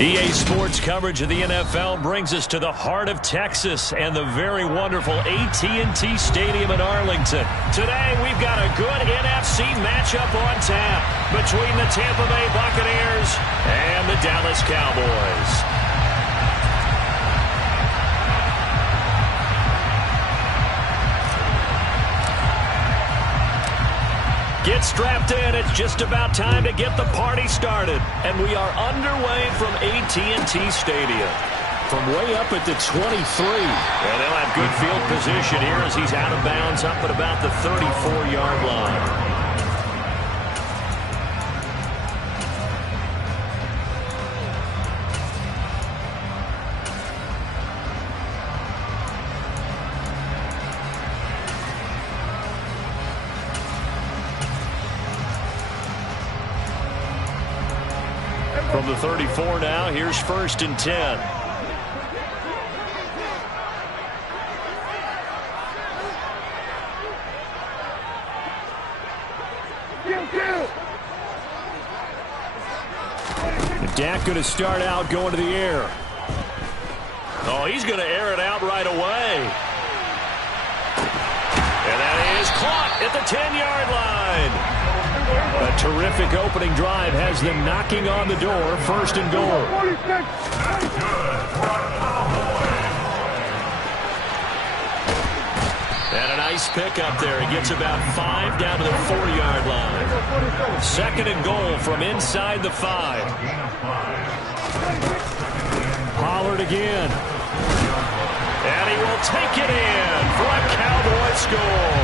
EA Sports coverage of the NFL brings us to the heart of Texas and the very wonderful AT&T Stadium in Arlington. Today, we've got a good NFC matchup on tap between the Tampa Bay Buccaneers and the Dallas Cowboys. Get strapped in. It's just about time to get the party started. And we are underway from AT&T Stadium. From way up at the 23. And they'll have good field position here as he's out of bounds up at about the 34-yard line. From the 34 now, here's 1st and 10. Dak going to start out going to the air. Oh, he's going to air it out right away. And that is caught at the 10-yard line. A terrific opening drive has them knocking on the door. 1st and goal. And a nice pickup there. He gets about 5 down to the 4-yard line. 2nd and goal from inside the 5. Pollard again. And he will take it in for a Cowboy score.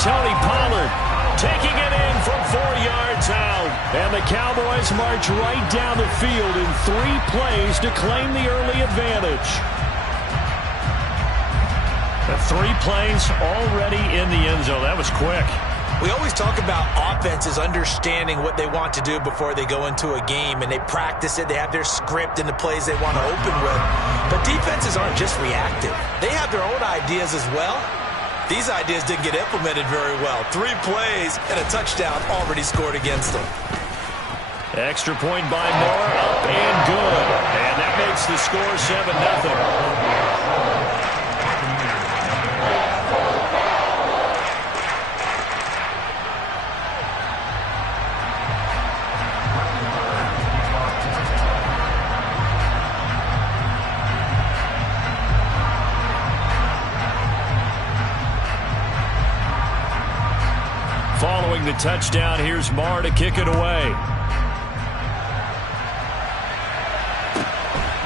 Tony Pollard taking it in from 4 yards out. And the Cowboys march right down the field in 3 plays to claim the early advantage. The 3 plays already in the end zone. That was quick. We always talk about offenses understanding what they want to do before they go into a game, and they practice it. They have their script and the plays they want to open with. But defenses aren't just reactive. They have their own ideas as well. These ideas didn't get implemented very well. 3 plays and a touchdown already scored against them. Extra point by Moore, up and good. And that makes the score 7-0. Following the touchdown, here's Marr to kick it away.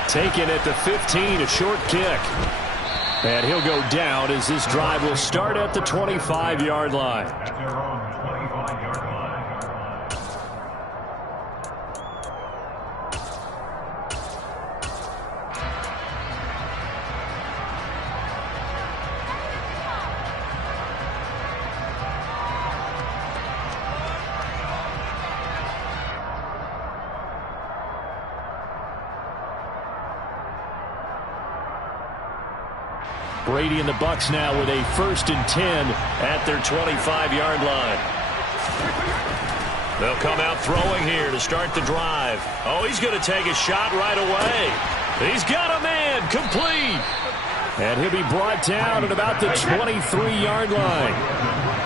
Taken at the 15, a short kick. And he'll go down as this drive will start at the 25-yard line. Brady and the Bucs now with a 1st and 10 at their 25-yard line. They'll come out throwing here to start the drive. Oh, he's going to take a shot right away. He's got a man complete. And he'll be brought down at about the 23-yard line.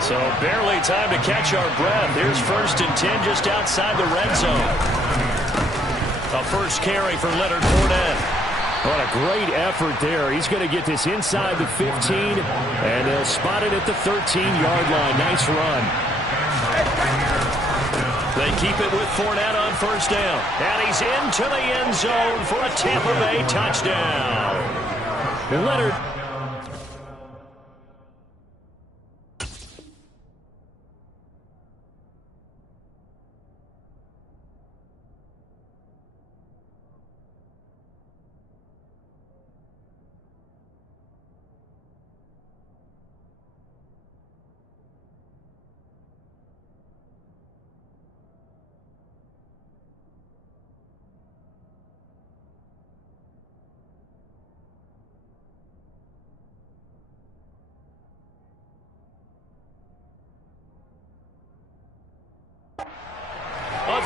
So barely time to catch our breath. Here's 1st and 10 just outside the red zone. A first carry for Leonard Fournette. What a great effort there. He's going to get this inside the 15, and they'll spot it at the 13-yard line. Nice run. They keep it with Fournette on 1st down. And he's into the end zone for a Tampa Bay touchdown. And Leonard.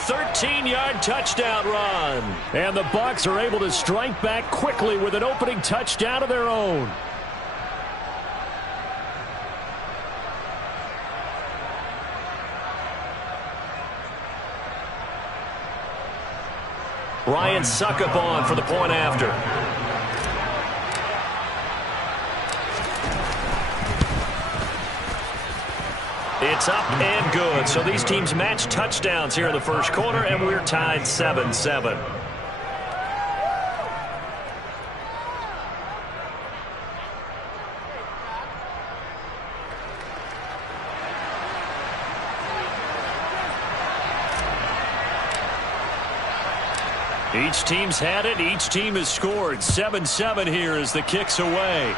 13-yard touchdown run. And the Bucs are able to strike back quickly with an opening touchdown of their own. Ryan Succop for the point after. It's up and good. So these teams match touchdowns here in the first quarter, and we're tied 7-7. Each team's had it. Each team has scored. 7-7 here as the kick's away.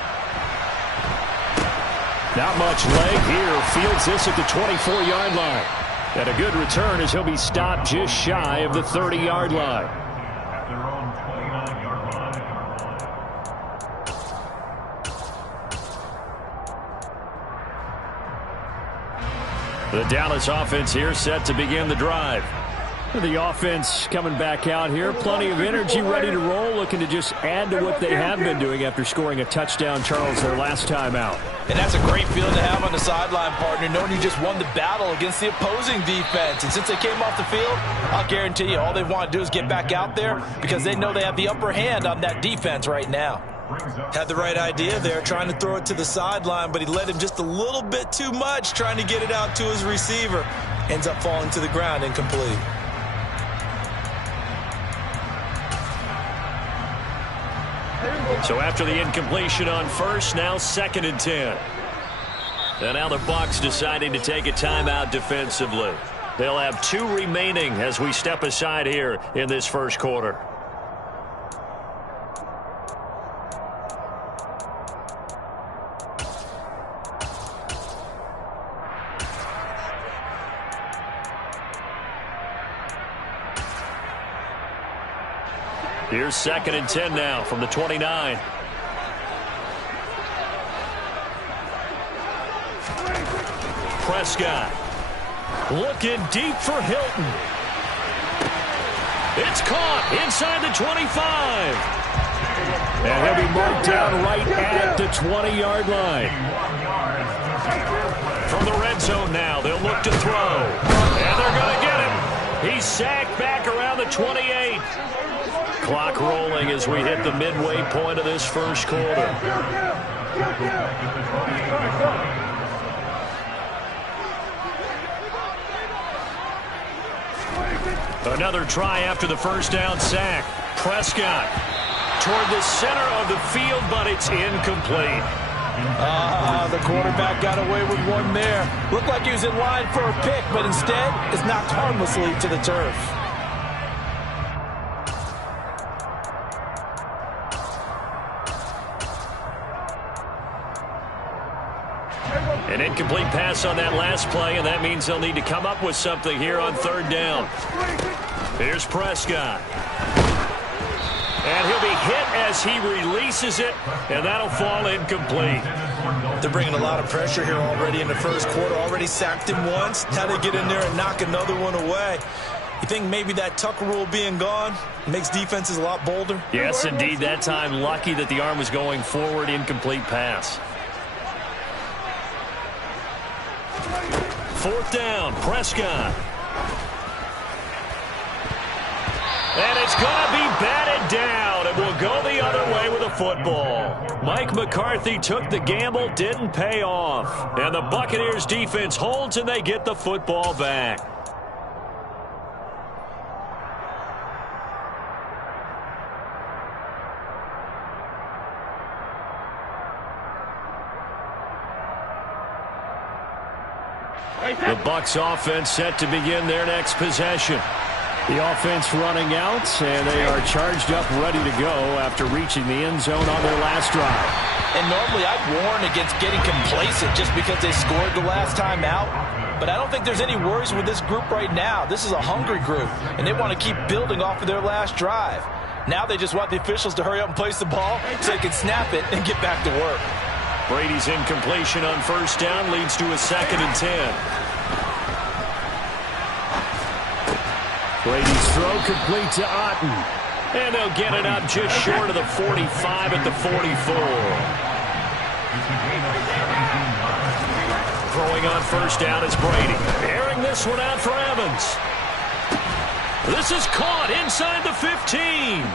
Not much leg here. Fields this at the 24-yard line. And a good return as he'll be stopped just shy of the 30-yard line. The Dallas offense here set to begin the drive. The offense coming back out here. Plenty of energy, ready to roll, looking to just add to what they have been doing after scoring a touchdown, Charles, their last time out. And that's a great feeling to have on the sideline, partner, knowing you just won the battle against the opposing defense. And since they came off the field, I'll guarantee you all they want to do is get back out there because they know they have the upper hand on that defense right now. Had the right idea there, trying to throw it to the sideline, but he led him just a little bit too much, trying to get it out to his receiver. Ends up falling to the ground, incomplete. So after the incompletion on first, now 2nd and 10. And now the Bucs deciding to take a timeout defensively. They'll have 2 remaining as we step aside here in this first quarter. Here's 2nd and 10 now from the 29. Prescott looking deep for Hilton. It's caught inside the 25. And he'll be marked down right at the 20-yard line. From the red zone now, they'll look to throw. And they're going to get him. He's sacked back around the 28. Clock rolling as we hit the midway point of this first quarter. Another try after the first down sack. Prescott toward the center of the field, but it's incomplete. The quarterback got away with one there. Looked like he was in line for a pick, but instead is knocked harmlessly to the turf. An incomplete pass on that last play, and that means they'll need to come up with something here on 3rd down. Here's Prescott. And he'll be hit as he releases it, and that'll fall incomplete. They're bringing a lot of pressure here already in the first quarter. Already sacked him once. Now they get in there and knock another one away. You think maybe that Tucker rule being gone makes defenses a lot bolder? Yes, indeed. That time, lucky that the arm was going forward. Incomplete pass. 4th down, Prescott. And it's going to be batted down, and we'll go the other way with a football. Mike McCarthy took the gamble, didn't pay off. And the Buccaneers defense holds, and they get the football back. The Bucs offense set to begin their next possession. The offense running out, and they are charged up, ready to go after reaching the end zone on their last drive. And normally I'd warn against getting complacent just because they scored the last time out. But I don't think there's any worries with this group right now. This is a hungry group, and they want to keep building off of their last drive. Now they just want the officials to hurry up and place the ball so they can snap it and get back to work. Brady's incompletion on first down leads to a 2nd and 10. Brady's throw complete to Otten. And they'll get it up just short of the 45 at the 44. Throwing on first down is Brady. Airing this one out for Evans. This is caught inside the 15.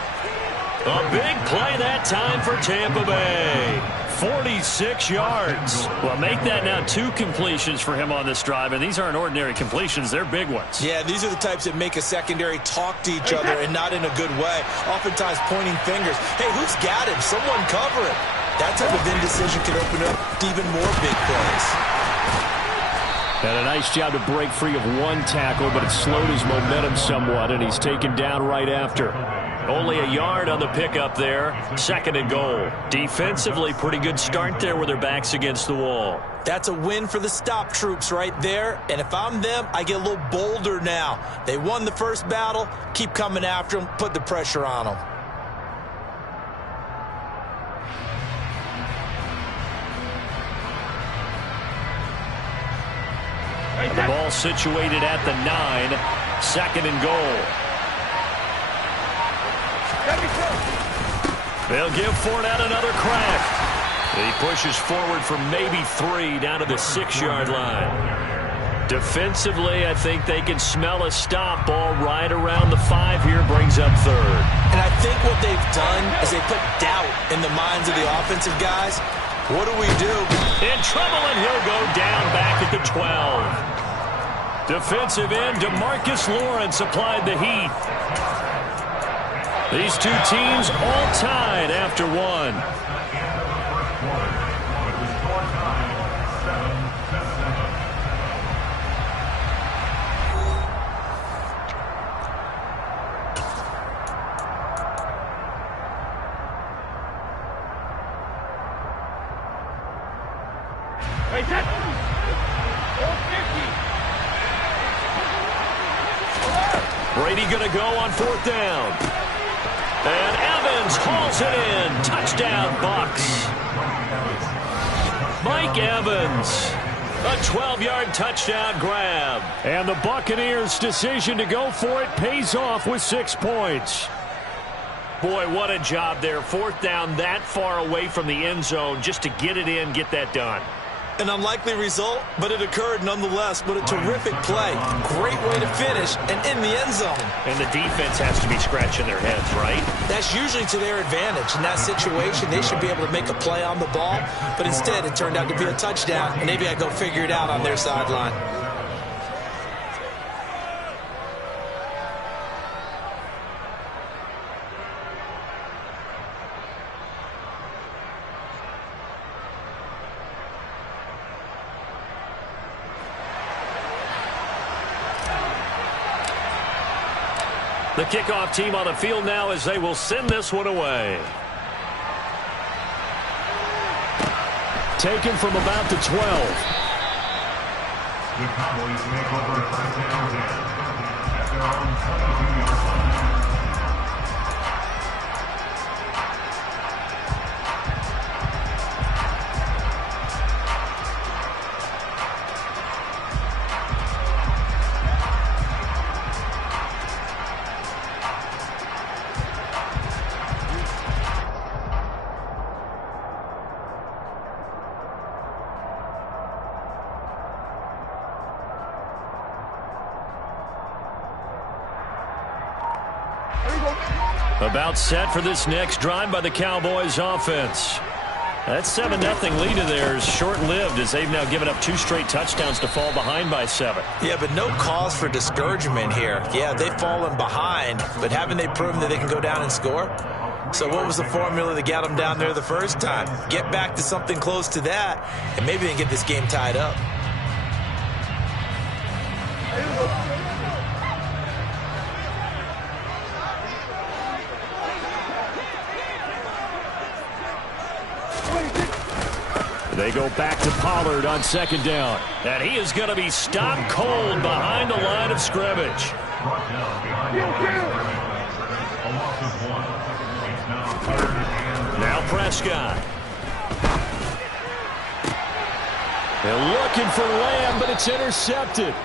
A big play that time for Tampa Bay. 46 yards. Well, make that now 2 completions for him on this drive, and these aren't ordinary completions. They're big ones. Yeah, these are the types that make a secondary talk to each other and not in a good way. Oftentimes pointing fingers. Hey, who's got him? Someone cover him. That type of indecision can open up even more big plays. And a nice job to break free of one tackle, but it slowed his momentum somewhat, and he's taken down right after. Only a yard on the pickup there. 2nd and goal. Defensively, pretty good start there with their backs against the wall. That's a win for the stop troops right there. And if I'm them, I get a little bolder now. They won the first battle. Keep coming after them. Put the pressure on them. The ball situated at the 9. 2nd and goal. They'll give Fournette another crack. He pushes forward for maybe 3 down to the 6-yard line. Defensively, I think they can smell a stop. Ball right around the 5 here, brings up 3rd. And I think what they've done is they put doubt in the minds of the offensive guys. What do we do? In trouble, and he'll go down back at the 12. Defensive end, DeMarcus Lawrence applied the heat. These two teams all tied after 1. Brady going to go on 4th down. And Evans hauls it in. Touchdown, Bucs. Mike Evans. A 12-yard touchdown grab. And the Buccaneers' decision to go for it pays off with 6 points. Boy, what a job there. 4th down that far away from the end zone just to get it in, get that done. An unlikely result, but it occurred nonetheless. But a terrific play. Great way to finish and in the end zone. And the defense has to be scratching their heads, right? That's usually to their advantage. In that situation, they should be able to make a play on the ball. But instead, it turned out to be a touchdown. And maybe I go figure it out on their sideline. The kickoff team on the field now as they will send this one away. Taken from about the 12. The Cowboys make over 5 down at their own 22-yard line. About set for this next drive by the Cowboys offense. That 7-0 lead of theirs short-lived as they've now given up 2 straight touchdowns to fall behind by 7. Yeah, but no cause for discouragement here. Yeah, they've fallen behind, but haven't they proven that they can go down and score? So what was the formula that got them down there the first time? Get back to something close to that, and maybe they can get this game tied up. They go back to Pollard on 2nd down. And he is going to be stopped cold behind the line of scrimmage. Now Prescott. They're looking for Lamb, but it's intercepted.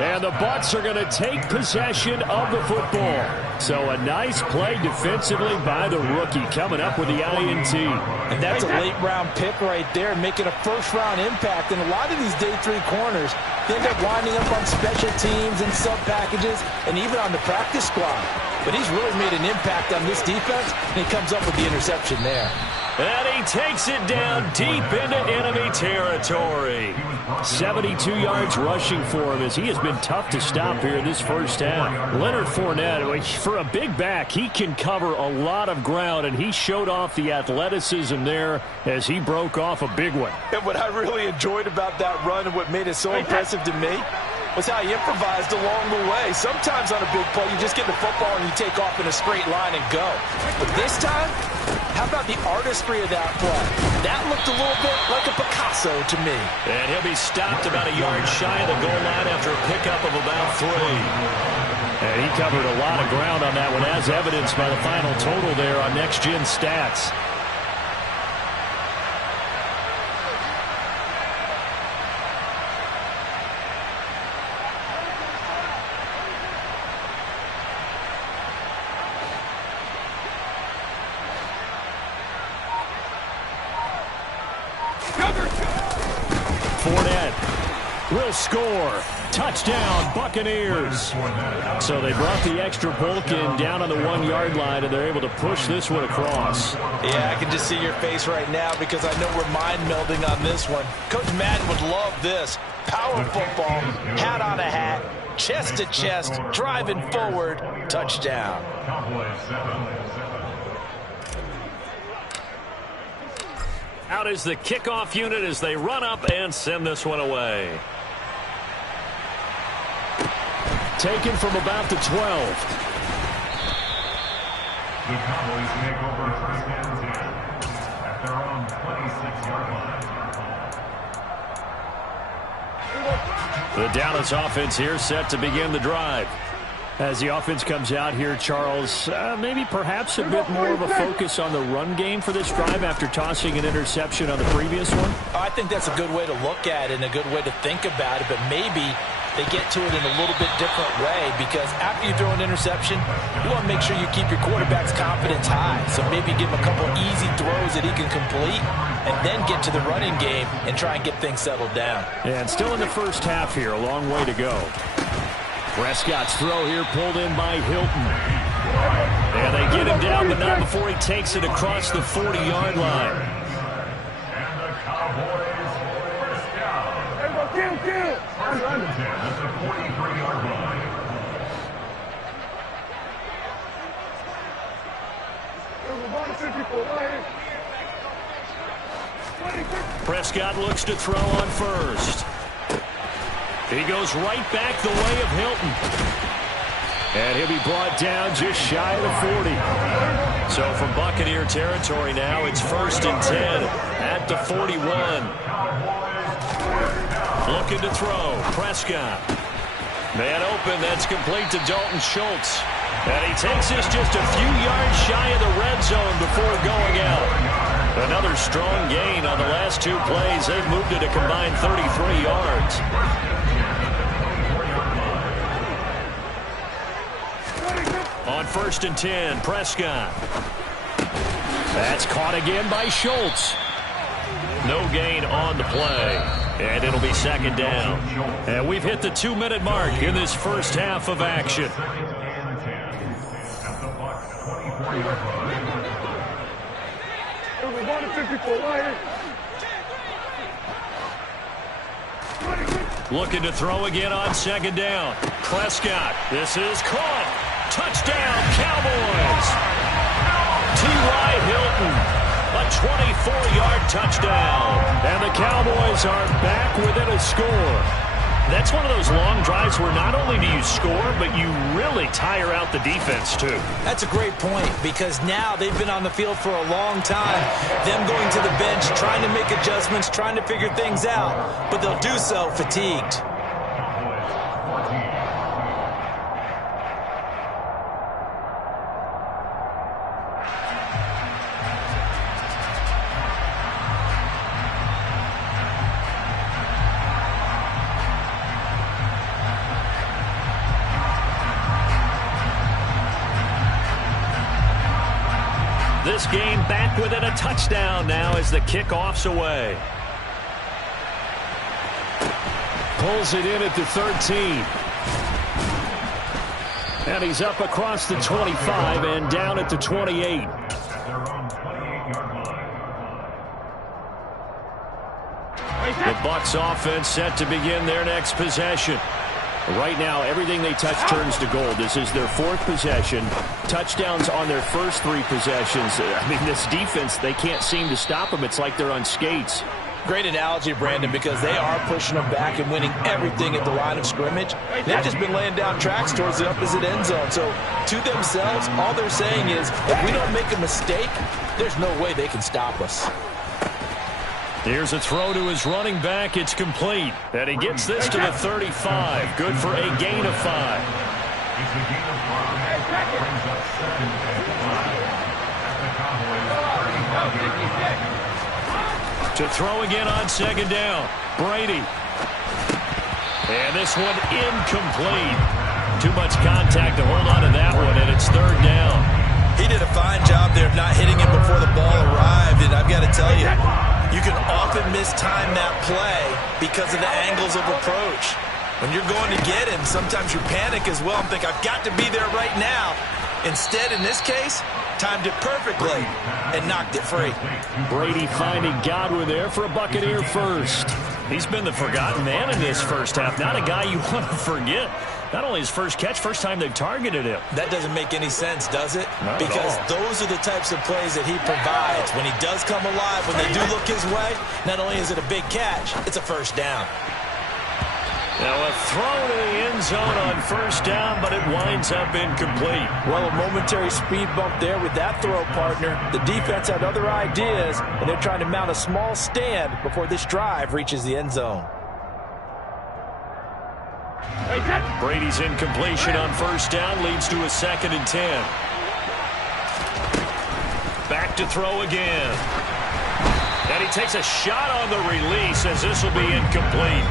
And the Bucs are going to take possession of the football. So a nice play defensively by the rookie, coming up with the INT. And that's a late-round pick right there, making a first-round impact. And a lot of these day 3 corners, they end up winding up on special teams and sub-packages and even on the practice squad. But he's really made an impact on this defense, and he comes up with the interception there. And he takes it down deep into enemy territory. 72 yards rushing for him as he has been tough to stop here in this first half. Leonard Fournette, for a big back, he can cover a lot of ground, and he showed off the athleticism there as he broke off a big one. And what I really enjoyed about that run and what made it so impressive to me was how he improvised along the way. Sometimes on a big play, you just get the football and you take off in a straight line and go. But this time, how about the artistry of that play? That looked a little bit like a Picasso to me. And he'll be stopped about a yard shy of the goal line after a pickup of about 3. And he covered a lot of ground on that one, as evidenced by the final total there on Next Gen Stats. Fournette will score. Touchdown, Buccaneers. So they brought the extra bulk in down on the 1-yard line, and they're able to push this one across. Yeah, I can just see your face right now because I know we're mind melding on this one. Coach Madden would love this. Power football, hat on a hat, chest to chest, driving forward, touchdown. Out is the kickoff unit as they run up and send this one away. Taken from about the 12. The Cowboys make over first and 10 at their own 26-yard line. The Dallas offense here set to begin the drive. As the offense comes out here, Charles, maybe perhaps a bit more of a focus on the run game for this drive after tossing an interception on the previous one? I think that's a good way to look at it and a good way to think about it, but maybe they get to it in a little bit different way because after you throw an interception, you want to make sure you keep your quarterback's confidence high. So maybe give him a couple easy throws that he can complete and then get to the running game and try and get things settled down. And still in the first half here, a long way to go. Prescott's throw here pulled in by Hilton. And they get him down, but not before he takes it across the 40-yard line. And the Cowboys first down. First and 10 at the 43-yard line. Prescott looks to throw on first. He goes right back the way of Hilton. And he'll be brought down just shy of the 40. So from Buccaneer territory now, it's first and 10 at the 41. Looking to throw. Prescott. Man open. That's complete to Dalton Schultz. And he takes this just a few yards shy of the red zone before going out. Another strong gain on the last 2 plays. They've moved it a combined 33 yards. On first and 10, Prescott. That's caught again by Schultz. No gain on the play. And it'll be second down. And we've hit the 2-minute mark in this first half of action. Looking to throw again on second down. Prescott. This is caught. Touchdown, Cowboys. T.Y. Hilton, a 24-yard touchdown. And the Cowboys are back within a score. That's one of those long drives where not only do you score, but you really tire out the defense, too. That's a great point because now they've been on the field for a long time. Them going to the bench, trying to make adjustments, trying to figure things out, but they'll do so fatigued. this game back within a touchdown now as the kickoff's away. Pulls it in at the 13. And he's up across the 25 and down at the 28. The Bucs offense set to begin their next possession. Right now, everything they touch turns to gold. This is their 4th possession. Touchdowns on their first 3 possessions. I mean, this defense, they can't seem to stop them. It's like they're on skates. Great analogy, Brandon, because they are pushing them back and winning everything at the line of scrimmage. They've just been laying down tracks towards the opposite end zone. So, to themselves, all they're saying is, if we don't make a mistake, there's no way they can stop us. Here's a throw to his running back. It's complete. And he gets this to the 35. Good for a gain of 5. It's a gain of 5. Brings up 7 at 5. As the Cowboys 35. To throw again on second down. Brady. And this one incomplete. Too much contact to hold on to that one, and it's 3rd down. He did a fine job there of not hitting him before the ball arrived, and I've got to tell you, you can often mistime that play because of the angles of approach. When you're going to get him, sometimes you panic as well and think, I've got to be there right now. Instead, in this case, timed it perfectly and knocked it free. Brady finding Godwin there for a Buccaneer first. He's been the forgotten man in this first half. Not a guy you want to forget. Not only his first catch, first time they've targeted him. That doesn't make any sense, does it? Not because at all. those are the types of plays that he provides. When he does come alive, when they do look his way, not only is it a big catch, it's a first down. Now a throw to the end zone on first down, but it winds up incomplete. Well, a momentary speed bump there with that throw, partner. The defense had other ideas, and they're trying to mount a small stand before this drive reaches the end zone. Brady's incompletion on first down leads to a 2nd and 10. Back to throw again. And he takes a shot on the release as this will be incomplete.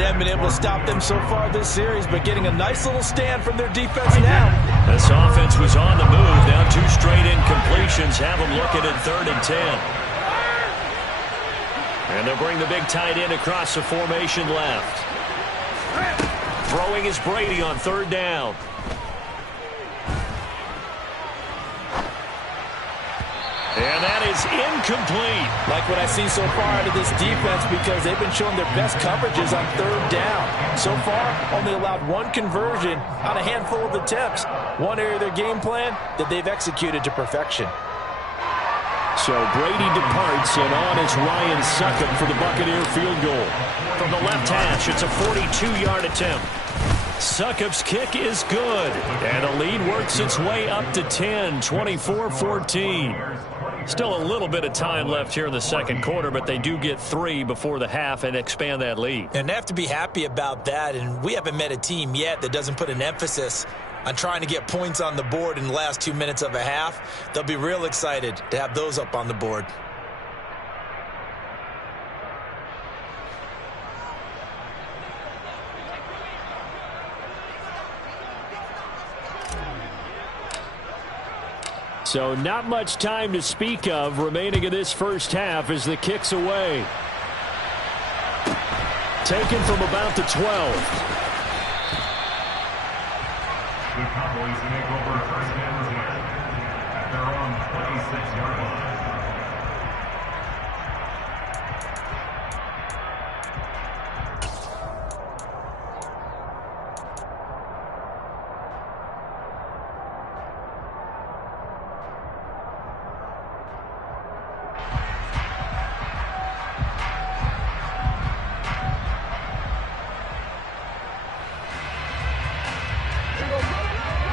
They haven't been able to stop them so far this series, but getting a nice little stand from their defense now. This offense was on the move. Now 2 straight incompletions have them looking at 3rd and 10. And they'll bring the big tight end across the formation left. Throwing is Brady on 3rd down. And that is incomplete. Like what I've seen so far out of this defense because they've been showing their best coverages on 3rd down. So far, only allowed 1 conversion on a handful of attempts. One area of their game plan that they've executed to perfection. So Brady departs, and on is Ryan Succop for the Buccaneer field goal. From the left hash, it's a 42-yard attempt. Succop's kick is good, and a lead works its way up to 10, 24-14. Still a little bit of time left here in the second quarter, but they do get 3 before the half and expand that lead. And they have to be happy about that, and we haven't met a team yet that doesn't put an emphasis on trying to get points on the board in the last 2 minutes of a half. They'll be real excited to have those up on the board. So not much time to speak of remaining in this first half as the kick's away. Taken from about the 12. The Cowboys take over first and 10 at their own 26-yard line.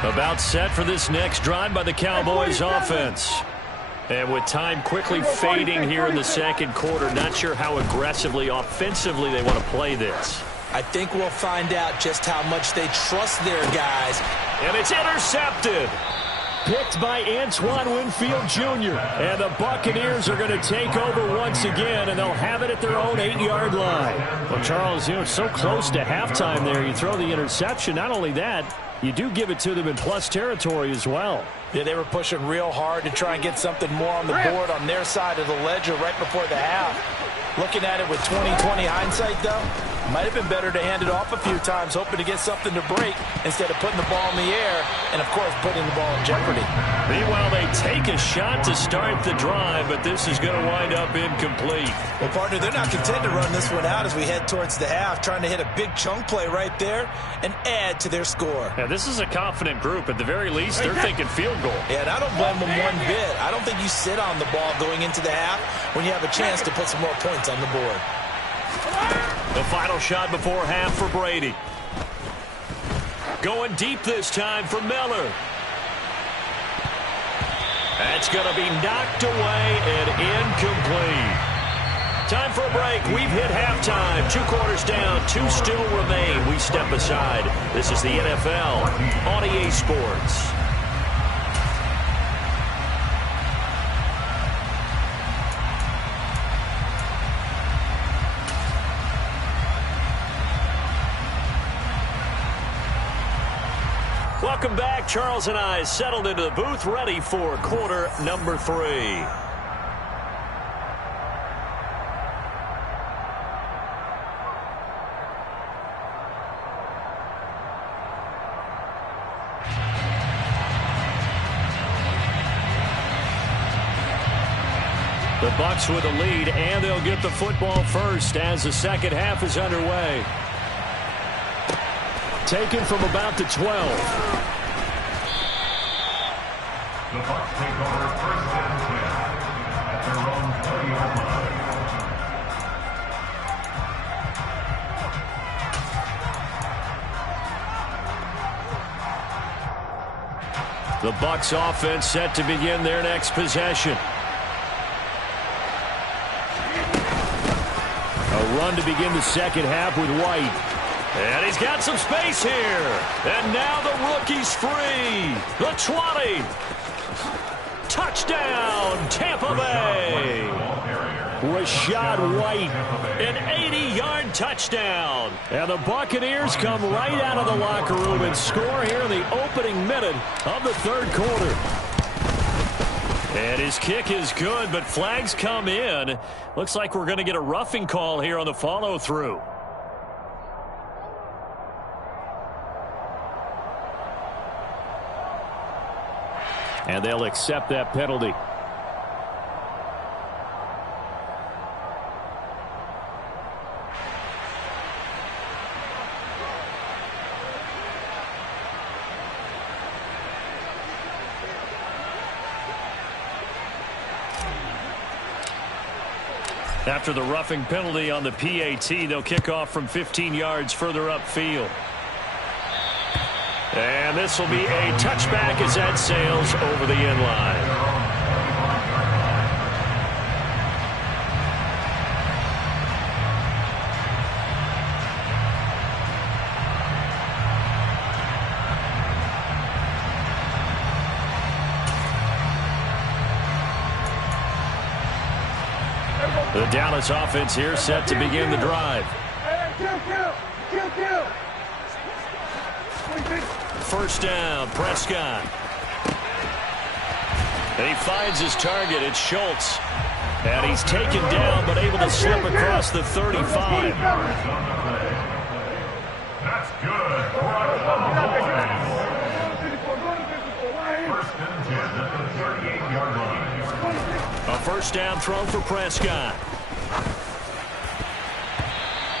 About set for this next drive by the Cowboys offense. And with time quickly fading here in the second quarter, not sure how aggressively, offensively they want to play this. I think we'll find out just how much they trust their guys. And it's intercepted. Picked by Antoine Winfield Jr. And the Buccaneers are going to take over once again, and they'll have it at their own 8-yard line. Well, Charles, you know, it's so close to halftime there. You throw the interception. Not only that, you do give it to them in plus territory as well. Yeah, they were pushing real hard to try and get something more on the board on their side of the ledger right before the half. Looking at it with 20/20 hindsight, though, might have been better to hand it off a few times, hoping to get something to break instead of putting the ball in the air and, of course, putting the ball in jeopardy. Meanwhile, they take a shot to start the drive, but this is going to wind up incomplete. Well, partner, they're not content to run this one out as we head towards the half, trying to hit a big chunk play right there and add to their score. Yeah, this is a confident group. At the very least, they're thinking field goal. Yeah, and I don't blame them one bit. I don't think you sit on the ball going into the half when you have a chance to put some more points on the board. The final shot before half for Brady. Going deep this time for Miller. That's going to be knocked away and incomplete. Time for a break. We've hit halftime. 2 quarters down. 2 still remain. We step aside. This is the NFL on EA Sports. Welcome back. Charles and I settled into the booth, ready for quarter number 3. The Bucs with a lead, and they'll get the football first as the second half is underway. Taken from about the 12. The Bucs take over first and 10 at their own 30-yard line. The Bucs offense set to begin their next possession. A run to begin the second half with White. And he's got some space here. And now the rookie's free. The 20. Touchdown, Tampa Bay. Rachaad White, an 80-yard touchdown. And the Buccaneers come right out of the locker room and score here in the opening minute of the third quarter. And his kick is good, but flags come in. Looks like we're going to get a roughing call here on the follow-through. And they'll accept that penalty. After the roughing penalty on the PAT, they'll kick off from 15 yards further upfield. And this will be a touchback as that sails over the end line. The Dallas offense here set to begin the drive. First down, Prescott. And he finds his target. It's Schultz. And he's taken down, but able to slip across the 35. That's good. First and 10 at the 38-yard line. A first down throw for Prescott.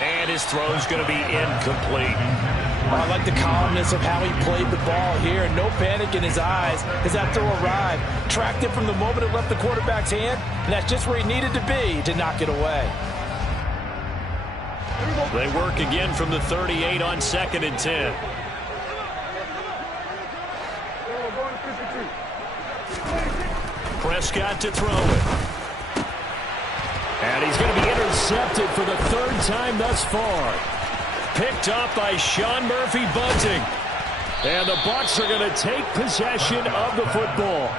And his throw's going to be incomplete. I like the calmness of how he played the ball here. No panic in his eyes as that throw arrived. Tracked it from the moment it left the quarterback's hand, and that's just where he needed to be to knock it away. They work again from the 38 on 2nd and 10. Prescott to throw it. And he's going to be intercepted for the 3rd time thus far. Picked up by Sean Murphy-Bunting. And the Bucs are going to take possession of the football.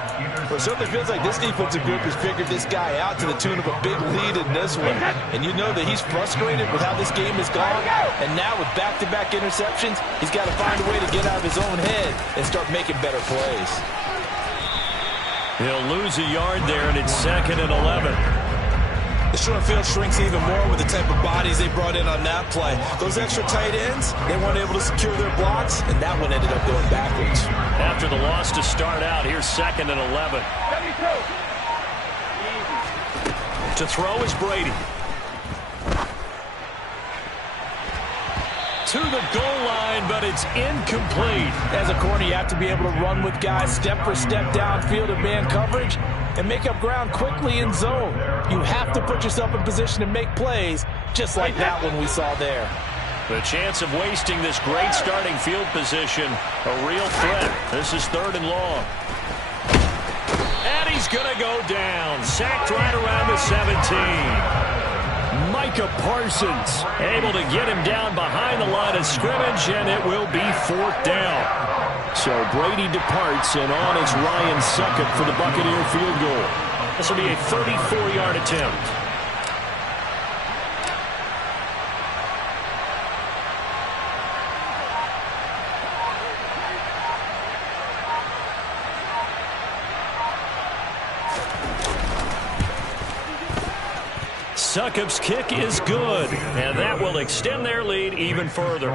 Well, it certainly feels like this defensive group has figured this guy out to the tune of a big lead in this one. And you know that he's frustrated with how this game has gone. And now with back-to-back interceptions, he's got to find a way to get out of his own head and start making better plays. He'll lose a yard there, and it's 2nd and 11. The short field shrinks even more with the type of bodies they brought in on that play. Those extra tight ends, they weren't able to secure their blocks, and that one ended up going backwards. After the loss to start out, here's 2nd and 11. To throw is Brady. To the goal line, but it's incomplete. As a corner, you have to be able to run with guys step for step downfield in man coverage and make up ground quickly in zone. You have to put yourself in position to make plays, just like that one we saw there. The chance of wasting this great starting field position, a real threat. This is 3rd and long. And he's going to go down. Sacked right around the 17. Micah Parsons able to get him down behind the line of scrimmage, and it will be 4th down. So Brady departs, and on is Ryan Succop for the Buccaneer field goal. This will be a 34-yard attempt. Succop's kick is good, and that will extend their lead even further.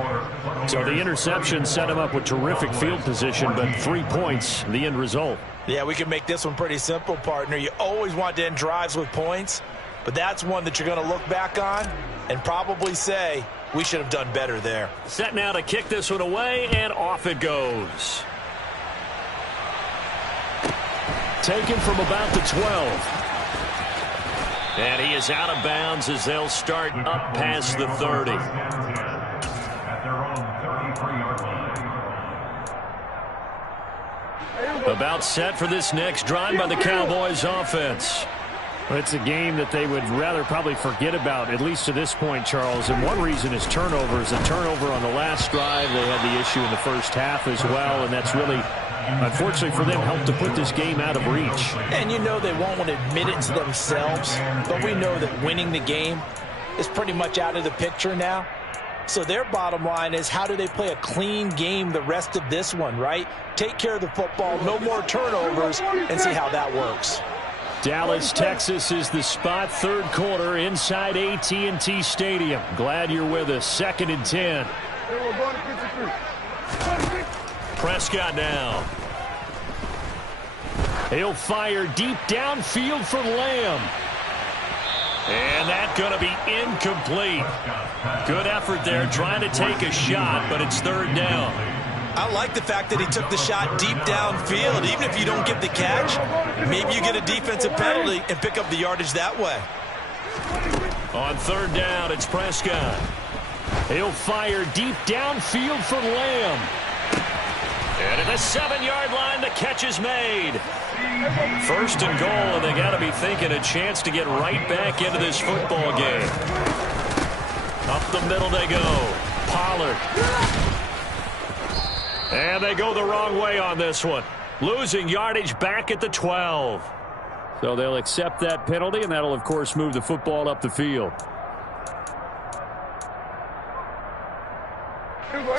So the interception set him up with terrific field position, but 3 points, the end result. Yeah, we can make this one pretty simple, partner. You always want to end drives with points, but that's one that you're going to look back on and probably say, we should have done better there. Set now to kick this one away, and off it goes. Taken from about the 12. And he is out of bounds as they'll start up past the 30. At their own 33-yard line. About set for this next drive by the Cowboys offense. Well, it's a game that they would rather probably forget about, at least to this point, Charles. And one reason is turnovers. A turnover on the last drive. They had the issue in the first half as well, and that's really, unfortunately for them, helped to put this game out of reach. And you know they won't want to admit it to themselves, but we know that winning the game is pretty much out of the picture now. So their bottom line is, how do they play a clean game the rest of this one, right? Take care of the football, no more turnovers, and see how that works. Dallas, Texas is the spot, 3rd quarter inside AT&T Stadium. Glad you're with us. 2nd and 10. Prescott now. He'll fire deep downfield for Lamb. And that's going to be incomplete. Good effort there trying to take a shot, but it's 3rd down. I like the fact that he took the shot deep downfield. Even if you don't get the catch, maybe you get a defensive penalty and pick up the yardage that way. On 3rd down, it's Prescott. He'll fire deep downfield for Lamb. And at the 7-yard line, the catch is made. 1st and goal, and they got to be thinking a chance to get right back into this football game. Up the middle they go. Pollard. And they go the wrong way on this one. Losing yardage back at the 12. So they'll accept that penalty, and that'll, of course, move the football up the field.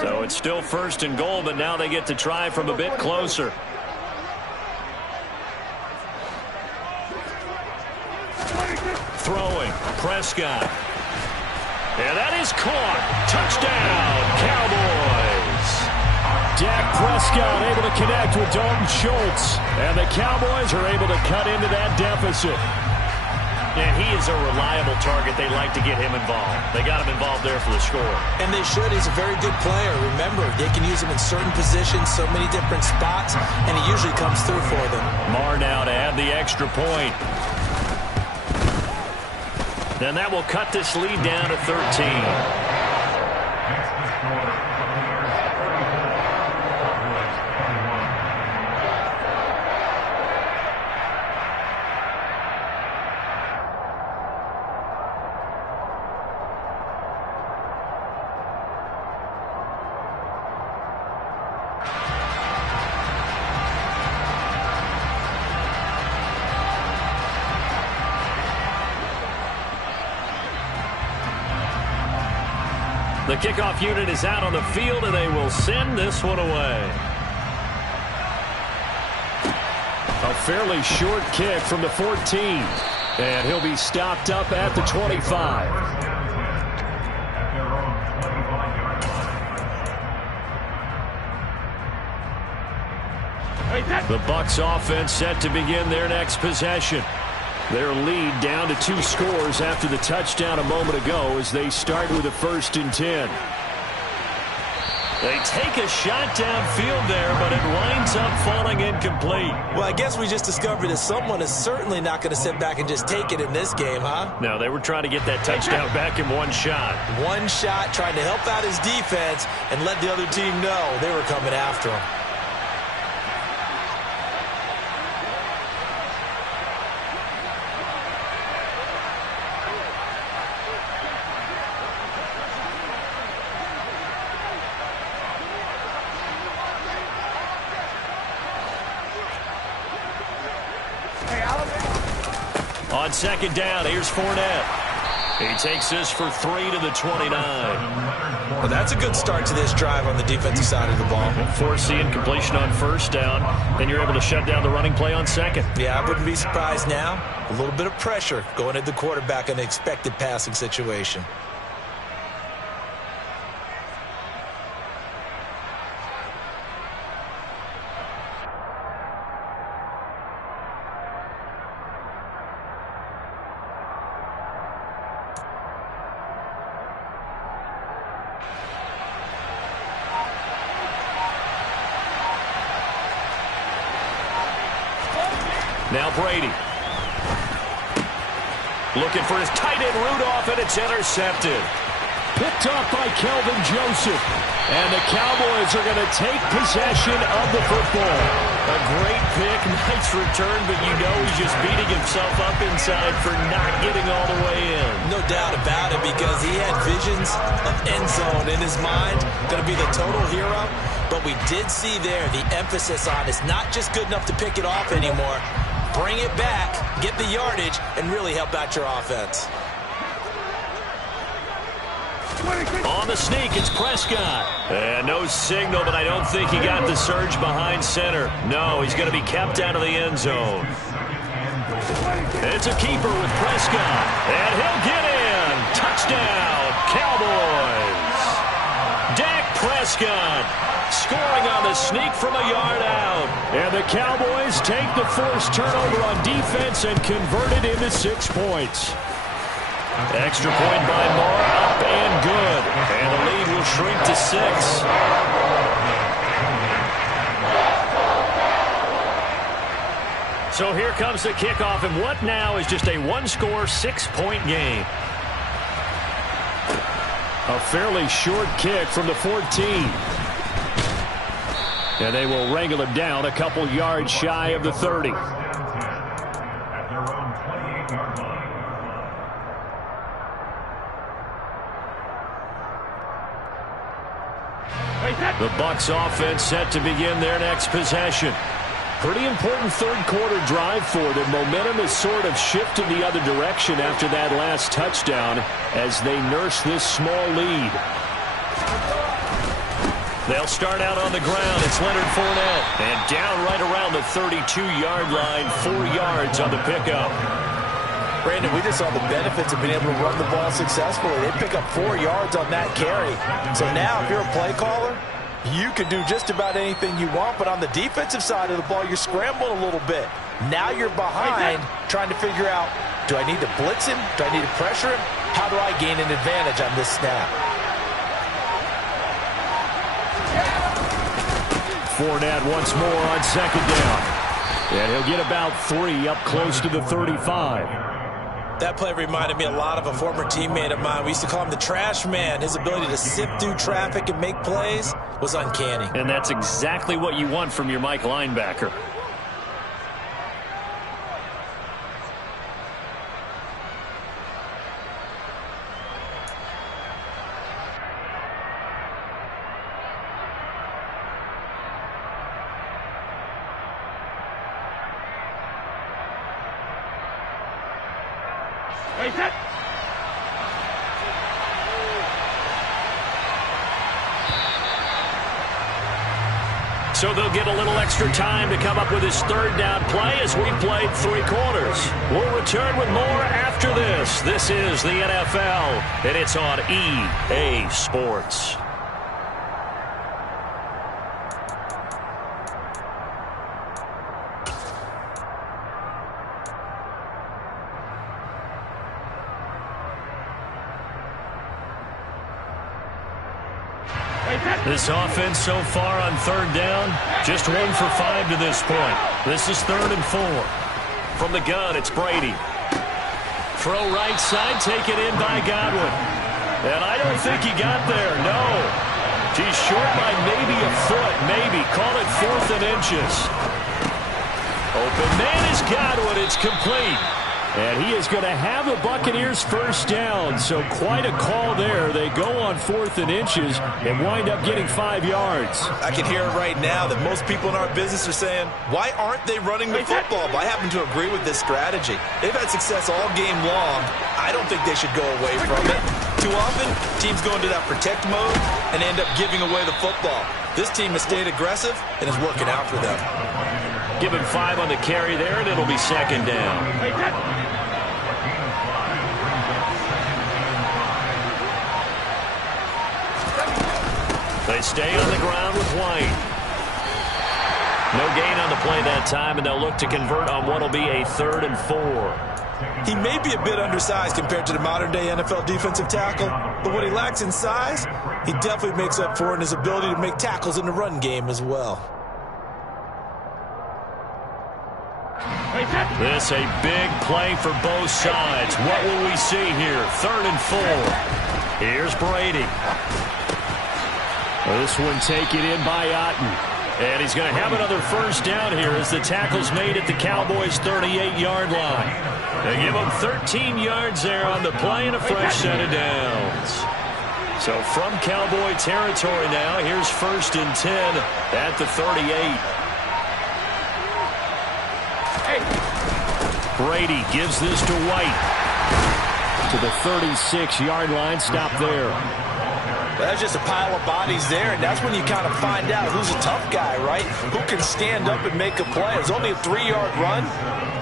So it's still 1st and goal, but now they get to try from a bit closer. Throwing, Prescott. And that is caught. Touchdown, Cowboys. Dak Prescott able to connect with Dalton Schultz. And the Cowboys are able to cut into that deficit. And he is a reliable target. They like to get him involved. They got him involved there for the score. And they should. He's a very good player. Remember, they can use him in certain positions, so many different spots, and he usually comes through for them. Marr now to add the extra point. Then that will cut this lead down to 13. The kickoff unit is out on the field, and they will send this one away. A fairly short kick from the 14. And he'll be stopped up at the 25. The Bucs offense set to begin their next possession. Their lead down to 2 scores after the touchdown a moment ago as they start with a 1st and 10. They take a shot downfield there, but it winds up falling incomplete. Well, I guess we just discovered that someone is certainly not going to sit back and just take it in this game, huh? No, they were trying to get that touchdown back in one shot. One shot, trying to help out his defense and let the other team know they were coming after him. On 2nd down, here's Fournette. He takes this for 3 to the 29. Well, that's a good start to this drive on the defensive side of the ball. Force the incompletion on 1st down, then you're able to shut down the running play on 2nd. Yeah, I wouldn't be surprised now. A little bit of pressure going at the quarterback in an expected passing situation. Now Brady. Looking for his tight end Rudolph, and it's intercepted. Picked off by Kelvin Joseph. And the Cowboys are going to take possession of the football. A great pick, nice return, but you know he's just beating himself up inside for not getting all the way in. No doubt about it, because he had visions of end zone in his mind. Going to be the total hero. But we did see there the emphasis on it's not just good enough to pick it off anymore. Bring it back, get the yardage, and really help out your offense. On the sneak, it's Prescott. And no signal, but I don't think he got the surge behind center. No, he's going to be kept out of the end zone. It's a keeper with Prescott. And he'll get in. Touchdown, Cowboys. Dak Prescott scoring on the sneak from a yard out. And the Cowboys take the forced turnover on defense and convert it into 6 points. Extra point by Moore, up and good. And the lead will shrink to 6. So here comes the kickoff, and what now is just a 1-score, 6-point game. A fairly short kick from the 14. And they will wrangle him down a couple yards shy of the 30. The Bucs offense set to begin their next possession. Pretty important third-quarter drive for them. Momentum has sort of shifted the other direction after that last touchdown as they nurse this small lead. They'll start out on the ground. It's Leonard Fournette. And down right around the 32-yard line, 4 yards on the pickup. Brandon, we just saw the benefits of being able to run the ball successfully. They pick up 4 yards on that carry. So now if you're a play caller, you can do just about anything you want. But on the defensive side of the ball, you're scrambling a little bit. Now you're behind trying to figure out, do I need to blitz him? Do I need to pressure him? How do I gain an advantage on this snap? Fournette once more on 2nd down. And he'll get about 3 up close to the 35. That play reminded me a lot of a former teammate of mine. We used to call him the trash man. His ability to sift through traffic and make plays was uncanny. And that's exactly what you want from your Mike linebacker. So they'll get a little extra time to come up with his third down play as we played 3 quarters. We'll return with more after this. This is the NFL, and it's on EA Sports. This offense so far on third down, just 1 for 5 to this point. This is 3rd and 4. From the gun, it's Brady. Throw right side, taken in by Godwin. And I don't think he got there, no. He's short by maybe a foot, maybe. Call it 4th and inches. Open man is Godwin, it's complete. And he is going to have the Buccaneers first down, so quite a call there. They go on 4th and inches and wind up getting 5 yards. I can hear it right now that most people in our business are saying, why aren't they running the football? But I happen to agree with this strategy. They've had success all game long. I don't think they should go away from it. Too often, teams go into that protect mode and end up giving away the football. This team has stayed aggressive and is working out for them. Give him 5 on the carry there, and it'll be 2nd down. They stay on the ground with White. No gain on the play that time, and they'll look to convert on what will be a 3rd and 4. He may be a bit undersized compared to the modern-day NFL defensive tackle, but what he lacks in size, he definitely makes up for in his ability to make tackles in the run game as well. This a big play for both sides. What will we see here? 3rd and 4. Here's Brady. This one taken in by Otten. And he's going to have another first down here as the tackle's made at the Cowboys' 38-yard line. They give him 13 yards there on the play and a fresh set of downs. So from Cowboy territory now, here's 1st and 10 at the 38. Brady gives this to White. To the 36-yard line. Stop there. That's just a pile of bodies there, and that's when you kind of find out who's a tough guy, right? Who can stand up and make a play. It's only a 3-yard run,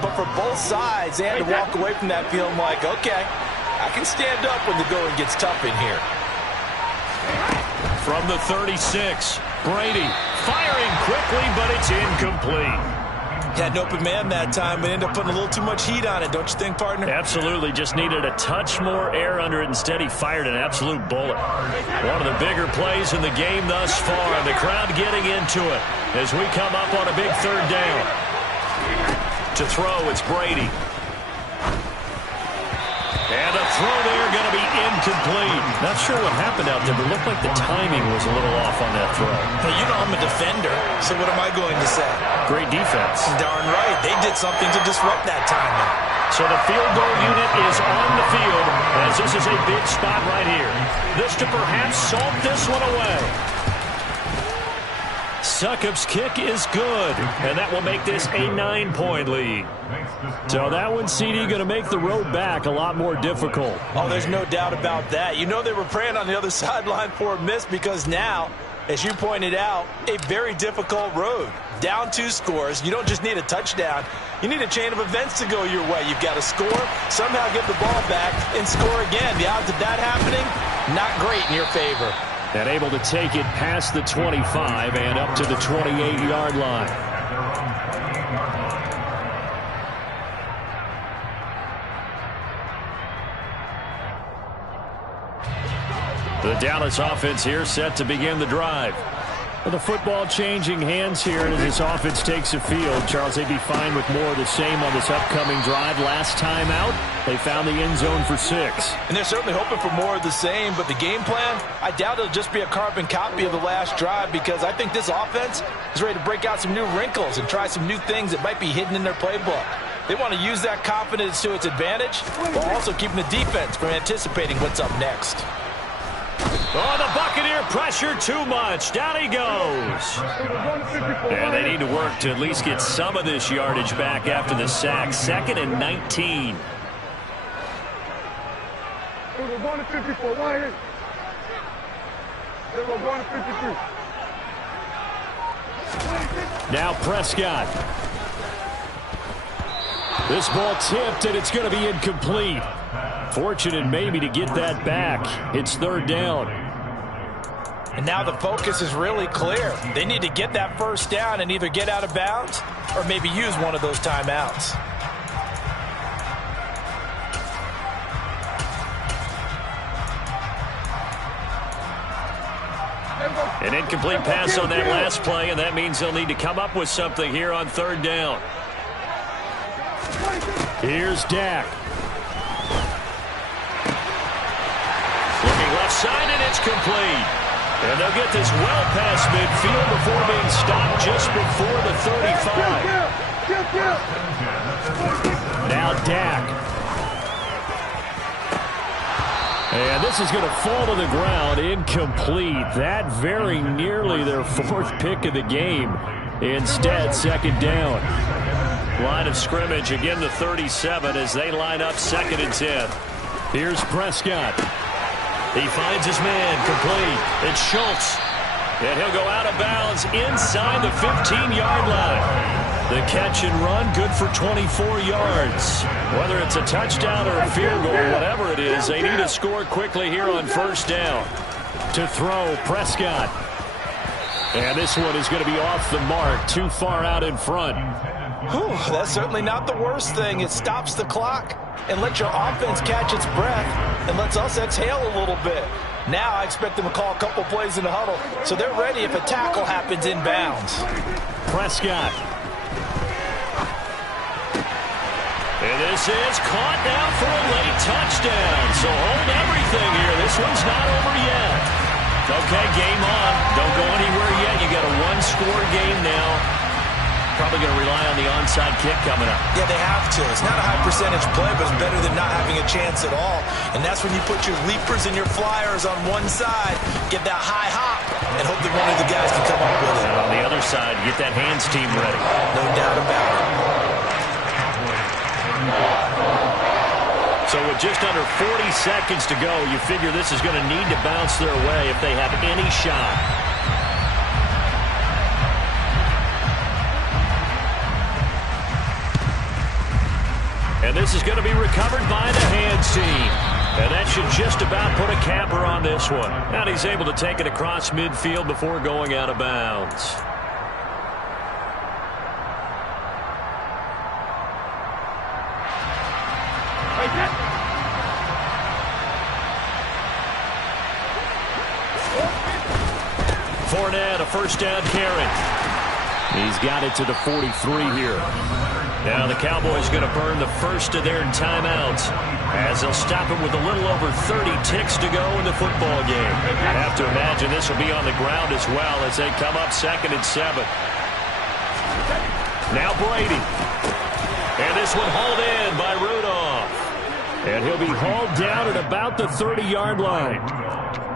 but for both sides, they had to walk away from that feeling like, okay, I can stand up when the going gets tough in here. From the 36, Brady firing quickly, but it's incomplete. Had an open man that time, but ended up putting a little too much heat on it, don't you think, partner? Absolutely. Just needed a touch more air under it. Instead, he fired an absolute bullet. One of the bigger plays in the game thus far. The crowd getting into it as we come up on a big 3rd down. To throw, it's Brady. And a throw there going to be incomplete. Not sure what happened out there, but it looked like the timing was a little off on that throw. Well, you know I'm a defender, so what am I going to say? Great defense. Darn right. They did something to disrupt that timing. So the field goal unit is on the field as this is a big spot right here. This to perhaps salt this one away. Succop's kick is good, and that will make this a 9-point lead. So that one, CD, going to make the road back a lot more difficult. Oh, there's no doubt about that. You know they were praying on the other sideline for a miss because now, as you pointed out, a very difficult road. Down 2 scores. You don't just need a touchdown. You need a chain of events to go your way. You've got to score, somehow get the ball back, and score again. The odds of that happening, not great in your favor. And able to take it past the 25 and up to the 28-yard line. The Dallas offense here set to begin the drive. Well, the football changing hands here as this offense takes the field. Charles, they'd be fine with more of the same on this upcoming drive. Last time out, they found the end zone for 6. And they're certainly hoping for more of the same, but the game plan, I doubt it'll just be a carbon copy of the last drive because I think this offense is ready to break out some new wrinkles and try some new things that might be hidden in their playbook. They want to use that confidence to its advantage while also keeping the defense from anticipating what's up next. Oh, the Buccaneer pressure too much. Down he goes. And they need to work to at least get some of this yardage back after the sack. 2nd and 19. We're going to 54. One hit. We're going to 53. Now Prescott. This ball tipped, and it's going to be incomplete. Fortunate maybe to get that back. It's third down. And now the focus is really clear. They need to get that first down and either get out of bounds or maybe use one of those timeouts. An incomplete pass on that last play, and that means they'll need to come up with something here on third down. Here's Dak. Looking left side, and it's complete. And they'll get this well past midfield before being stopped just before the 35. Now Dak. And this is going to fall to the ground, incomplete. That very nearly their fourth pick of the game. Instead, second down. Line of scrimmage, again the 37 as they line up 2nd and 10. Here's Prescott. He finds his man, complete. It's Schultz. And he'll go out of bounds inside the 15-yard line. The catch and run, good for 24 yards. Whether it's a touchdown or a field goal, whatever it is, they need to score quickly here on first down. To throw, Prescott. And this one is going to be off the mark, too far out in front. Whew, that's certainly not the worst thing. It stops the clock and lets your offense catch its breath and lets us exhale a little bit. Now I expect them to call a couple plays in the huddle so they're ready if a tackle happens inbounds. Prescott. And this is caught now for a late touchdown. So hold everything here. This one's not over yet. Okay, game on. Don't go anywhere yet. You got a one-score game now. Probably going to rely on the onside kick coming up. Yeah, they have to. It's not a high percentage play, but it's better than not having a chance at all. And that's when you put your leapers and your flyers on one side, get that high hop, and hope that one of the guys can come up with it. And on the other side, get that hands team ready. No doubt about it. So with just under 40 seconds to go, you figure this is going to need to bounce their way if they have any shot. And this is going to be recovered by the hands team. And that should just about put a capper on this one. And he's able to take it across midfield before going out of bounds. Fournette, a first down carry. He's got it to the 43 here. Now the Cowboys going to burn the first of their timeouts as they'll stop him with a little over 30 ticks to go in the football game. I have to imagine this will be on the ground as well as they come up 2nd and 7. Now Brady. And this one hauled in by Rudolph. And he'll be hauled down at about the 30-yard line.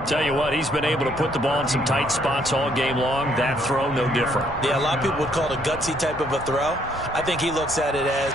Tell you what, he's been able to put the ball in some tight spots all game long. That throw, no different. Yeah, a lot of people would call it a gutsy type of a throw. I think he looks at it as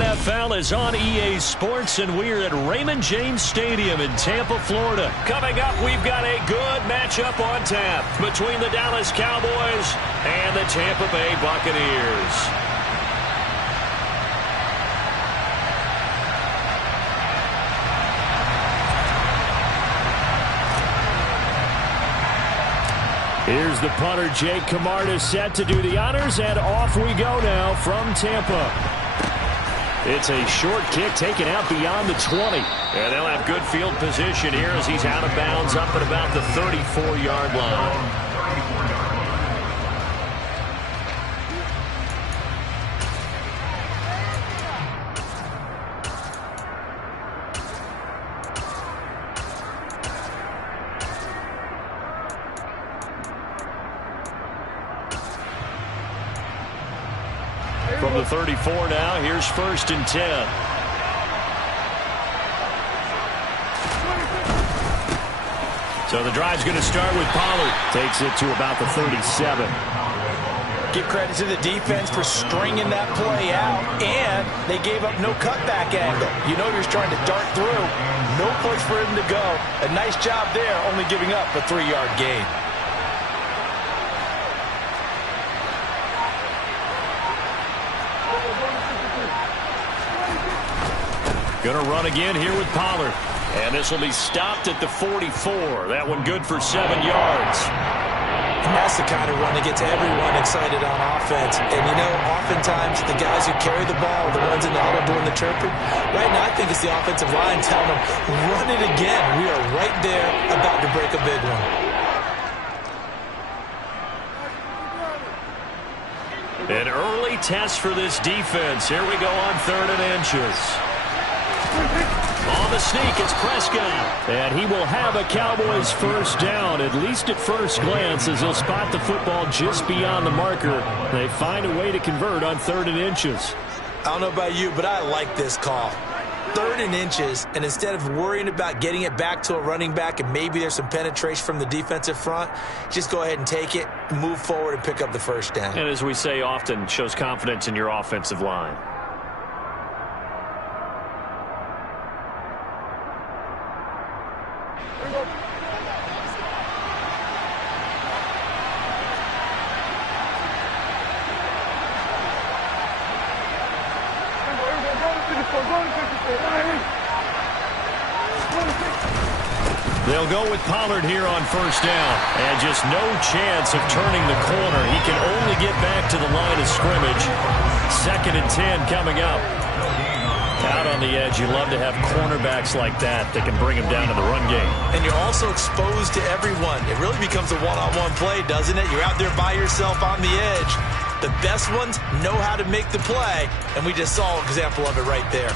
NFL is on EA Sports, and we're at Raymond James Stadium in Tampa, Florida. Coming up, we've got a good matchup on tap between the Dallas Cowboys and the Tampa Bay Buccaneers. Here's the punter, Jake Camarda, set to do the honors, and off we go now from Tampa. It's a short kick taken out beyond the 20. And they'll have good field position here as he's out of bounds up at about the 34-yard line. From the 34 now, here's 1st and 10. So the drive's going to start with Pollard. Takes it to about the 37. Give credit to the defense for stringing that play out, and they gave up no cutback angle. You know you're trying to dart through. No place for him to go. A nice job there, only giving up a 3-yard gain. Going to run again here with Pollard. And this will be stopped at the 44. That one good for 7 yards. And that's the kind of run that gets everyone excited on offense. And, you know, oftentimes the guys who carry the ball are the ones in the huddle doing the chirping. Right now I think it's the offensive line telling them, run it again. We are right there about to break a big one. An early test for this defense. Here we go on 3rd and inches. On the sneak, it's Prescott. And he will have a Cowboys first down, at least at first glance, as he'll spot the football just beyond the marker. They find a way to convert on 3rd and inches. I don't know about you, but I like this call. 3rd and inches, and instead of worrying about getting it back to a running back and maybe there's some penetration from the defensive front, just go ahead and take it, move forward, and pick up the first down. And as we say often, shows confidence in your offensive line. They'll go with Pollard here on 1st down. And just no chance of turning the corner. He can only get back to the line of scrimmage. 2nd and 10 coming up. Out on the edge, you love to have cornerbacks like that that can bring him down to the run game. And you're also exposed to everyone. It really becomes a one-on-one play, doesn't it? You're out there by yourself on the edge. The best ones know how to make the play, and we just saw an example of it right there.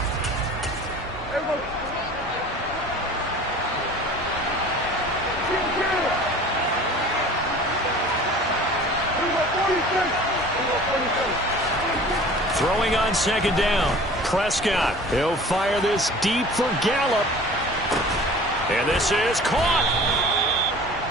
Throwing on 2nd down. Prescott. He'll fire this deep for Gallup. And this is caught.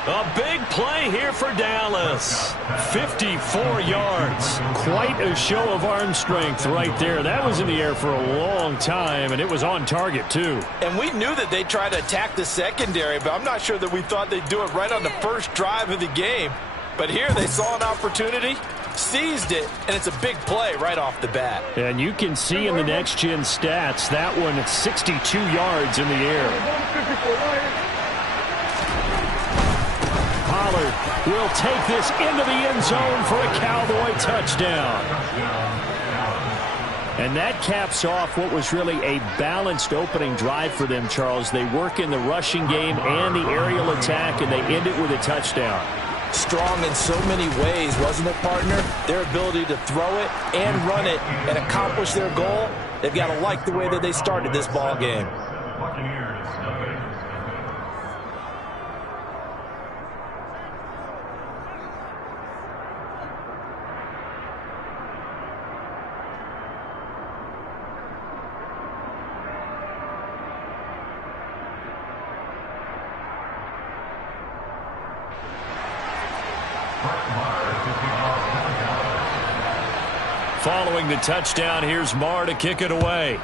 A big play here for Dallas. 54 yards. Quite a show of arm strength right there. That was in the air for a long time, and it was on target, too. And we knew that they'd try to attack the secondary, but I'm not sure that we thought they'd do it right on the first drive of the game. But here they saw an opportunity, seized it, and it's a big play right off the bat. And you can see in the next-gen stats, that one at 62 yards in the air. Pollard will take this into the end zone for a Cowboy touchdown. And that caps off what was really a balanced opening drive for them, Charles. They work in the rushing game and the aerial attack, and they end it with a touchdown. Strong in so many ways, wasn't it, partner? Their ability to throw it and run it and accomplish their goal, they've got to like the way that they started this ball game. Following the touchdown, here's Marr to kick it away.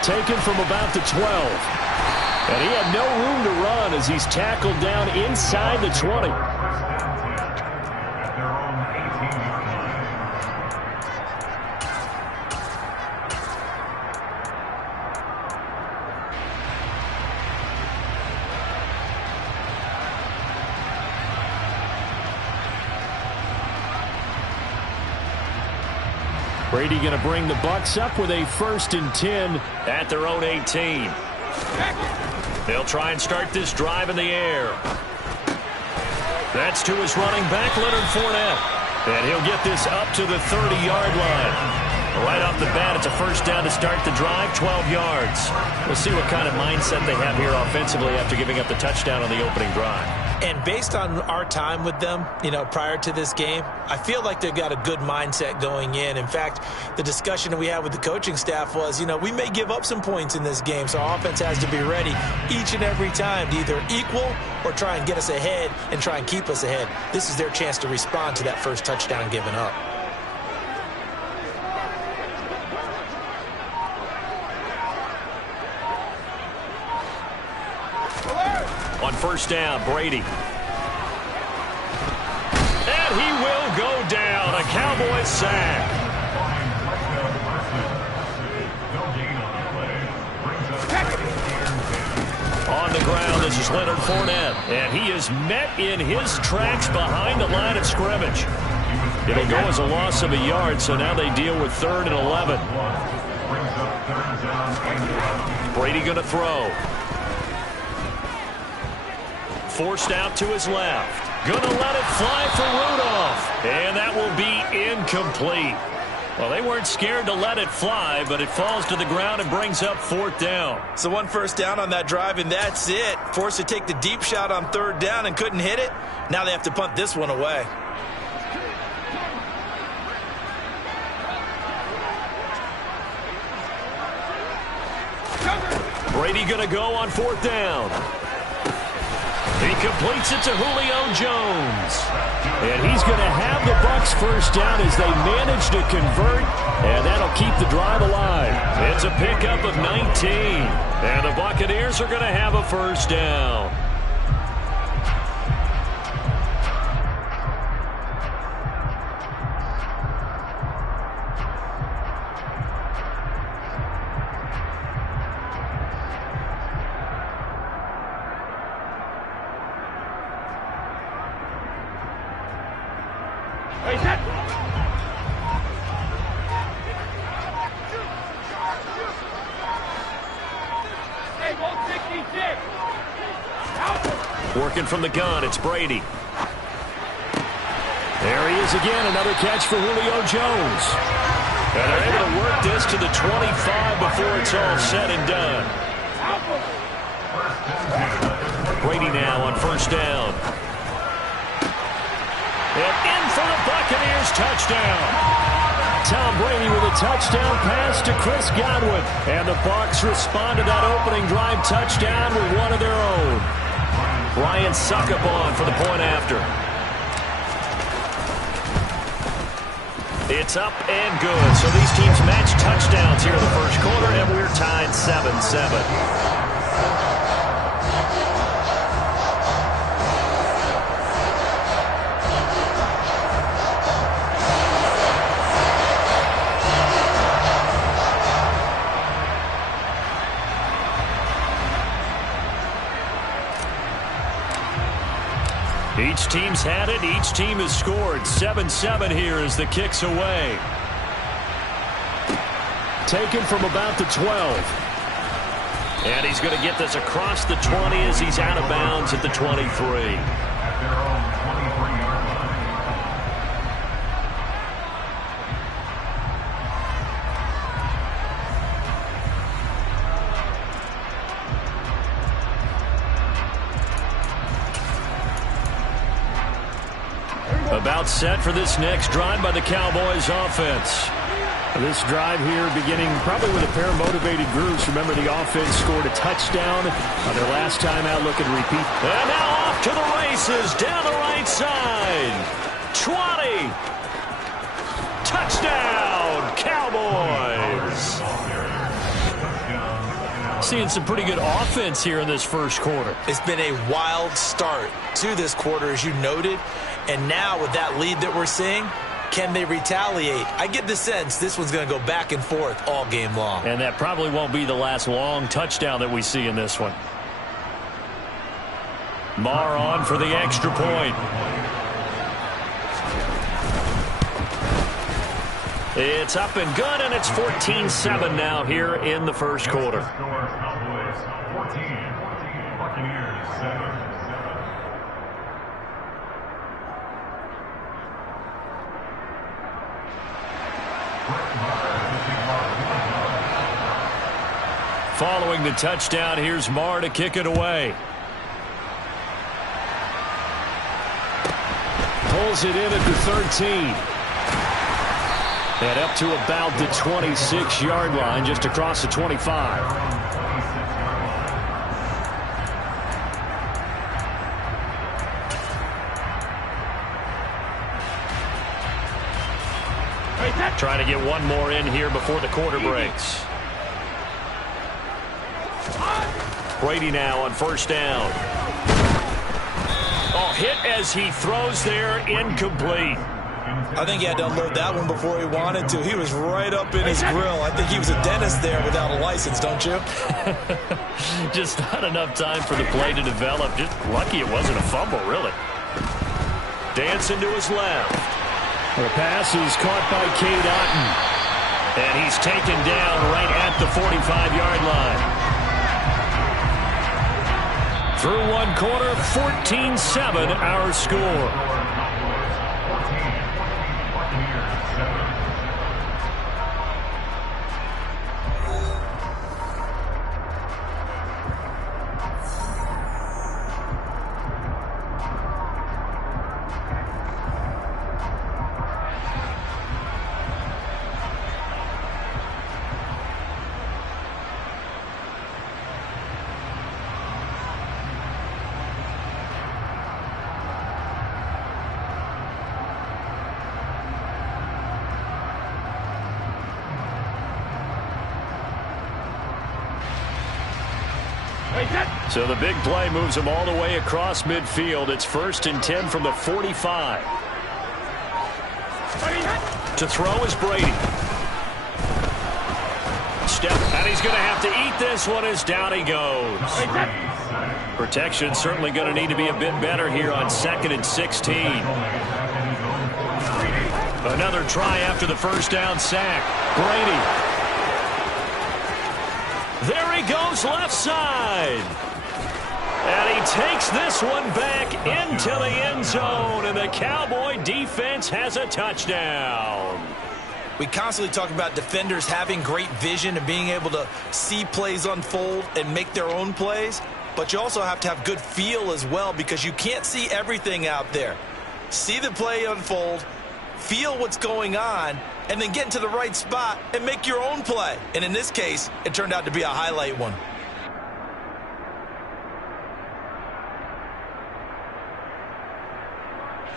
Taken from about the 12. And he had no room to run as he's tackled down inside the 20. At their own 18-yard line. Brady going to bring the Bucs up with a 1st and 10 at their own 18. They'll try and start this drive in the air. That's to his running back, Leonard Fournette. And he'll get this up to the 30-yard line. Right off the bat, it's a 1st down to start the drive, 12 yards. We'll see what kind of mindset they have here offensively after giving up the touchdown on the opening drive. And based on our time with them, prior to this game, I feel like they've got a good mindset going in. In fact, the discussion that we had with the coaching staff was, we may give up some points in this game, so our offense has to be ready each and every time to either equal or try and get us ahead and try and keep us ahead. This is their chance to respond to that first touchdown given up. On 1st down, Brady. And he will go down. A Cowboys sack. On the ground, this is Leonard Fournette. And he is met in his tracks behind the line of scrimmage. It'll go as a loss of a yard, so now they deal with 3rd and 11. Brady going to throw. Forced out to his left. Gonna let it fly for Rudolph. And that will be incomplete. Well, they weren't scared to let it fly, but it falls to the ground and brings up 4th down. So 1 first down on that drive, and that's it. Forced to take the deep shot on 3rd down and couldn't hit it. Now they have to punt this one away. Brady gonna go on 4th down. He completes it to Julio Jones. And he's going to have the Bucs 1st down as they manage to convert, and that'll keep the drive alive. It's a pickup of 19. And the Buccaneers are going to have a 1st down. Working from the gun, it's Brady. There he is again, another catch for Julio Jones. And they're able to work this to the 25 before it's all said and done. Brady now on 1st down. And in for the Buccaneers touchdown. Tom Brady with a touchdown pass to Chris Godwin. And the Bucs respond to that opening drive touchdown with one of their own. Ryan Succop for the point after. It's up and good. So these teams match touchdowns here in the 1st quarter, and we're tied 7-7. Each team's had it. Each team has scored. 7-7 here as the kick's away. Taken from about the 12. And he's going to get this across the 20 as he's out of bounds at the 23. At their own 23-yard line. About set for this next drive by the Cowboys offense. This drive here beginning probably with a pair of motivated groups. Remember, the offense scored a touchdown on their last time out. Look at repeat. And now off to the races down the right side. 20. Touchdown, Cowboys. Seeing some pretty good offense here in this first quarter. It's been a wild start to this quarter, as you noted. And now with that lead that we're seeing, can they retaliate? I get the sense this one's going to go back and forth all game long. And that probably won't be the last long touchdown that we see in this one. Maher on for the extra point. It's up and good, and it's 14-7 now here in the first quarter. Cowboys 14, Buccaneers 7. Following the touchdown, here's Maher to kick it away. Pulls it in at the 13. And up to about the 26-yard line, just across the 25. Trying to get one more in here before the quarter breaks. Brady now on first down. Oh, hit as he throws there, incomplete. I think he had to unload that one before he wanted to. He was right up in his grill. I think he was a dentist there without a license, don't you? Just not enough time for the play to develop. Just lucky it wasn't a fumble, really. Dancing to his left. The pass is caught by Cade Otton. And he's taken down right at the 45-yard line. Through one quarter, 14-7 our score. So the big play moves him all the way across midfield. It's 1st and 10 from the 45. To throw is Brady. Step, and he's going to have to eat this one as down he goes. Protection certainly going to need to be a bit better here on 2nd and 16. Another try after the first down sack. Brady. There he goes left side. And he takes this one back into the end zone, and the Cowboy defense has a touchdown. We constantly talk about defenders having great vision and being able to see plays unfold and make their own plays, but you also have to have good feel as well, because you can't see everything out there. See the play unfold, feel what's going on, and then get into the right spot and make your own play. And in this case, it turned out to be a highlight one.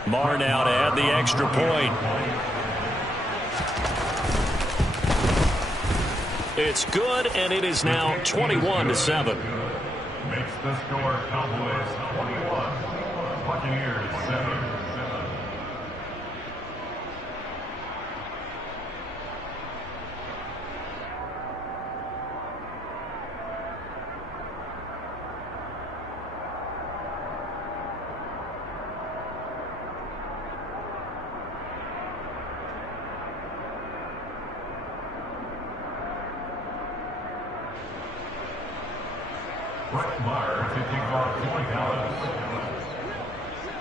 Maher now to add the extra point. It's good, and it is now 21-7. Makes the score Cowboys 21, Buccaneers 7.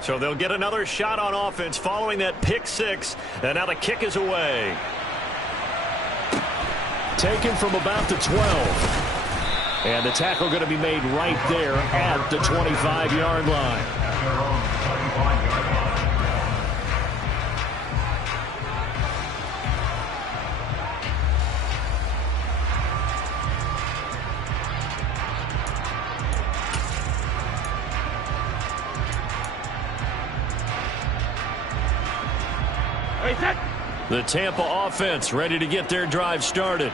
So they'll get another shot on offense following that pick six, and now the kick is away. Taken from about the 12. And the tackle going to be made right there at the 25-yard line. The Tampa offense ready to get their drive started.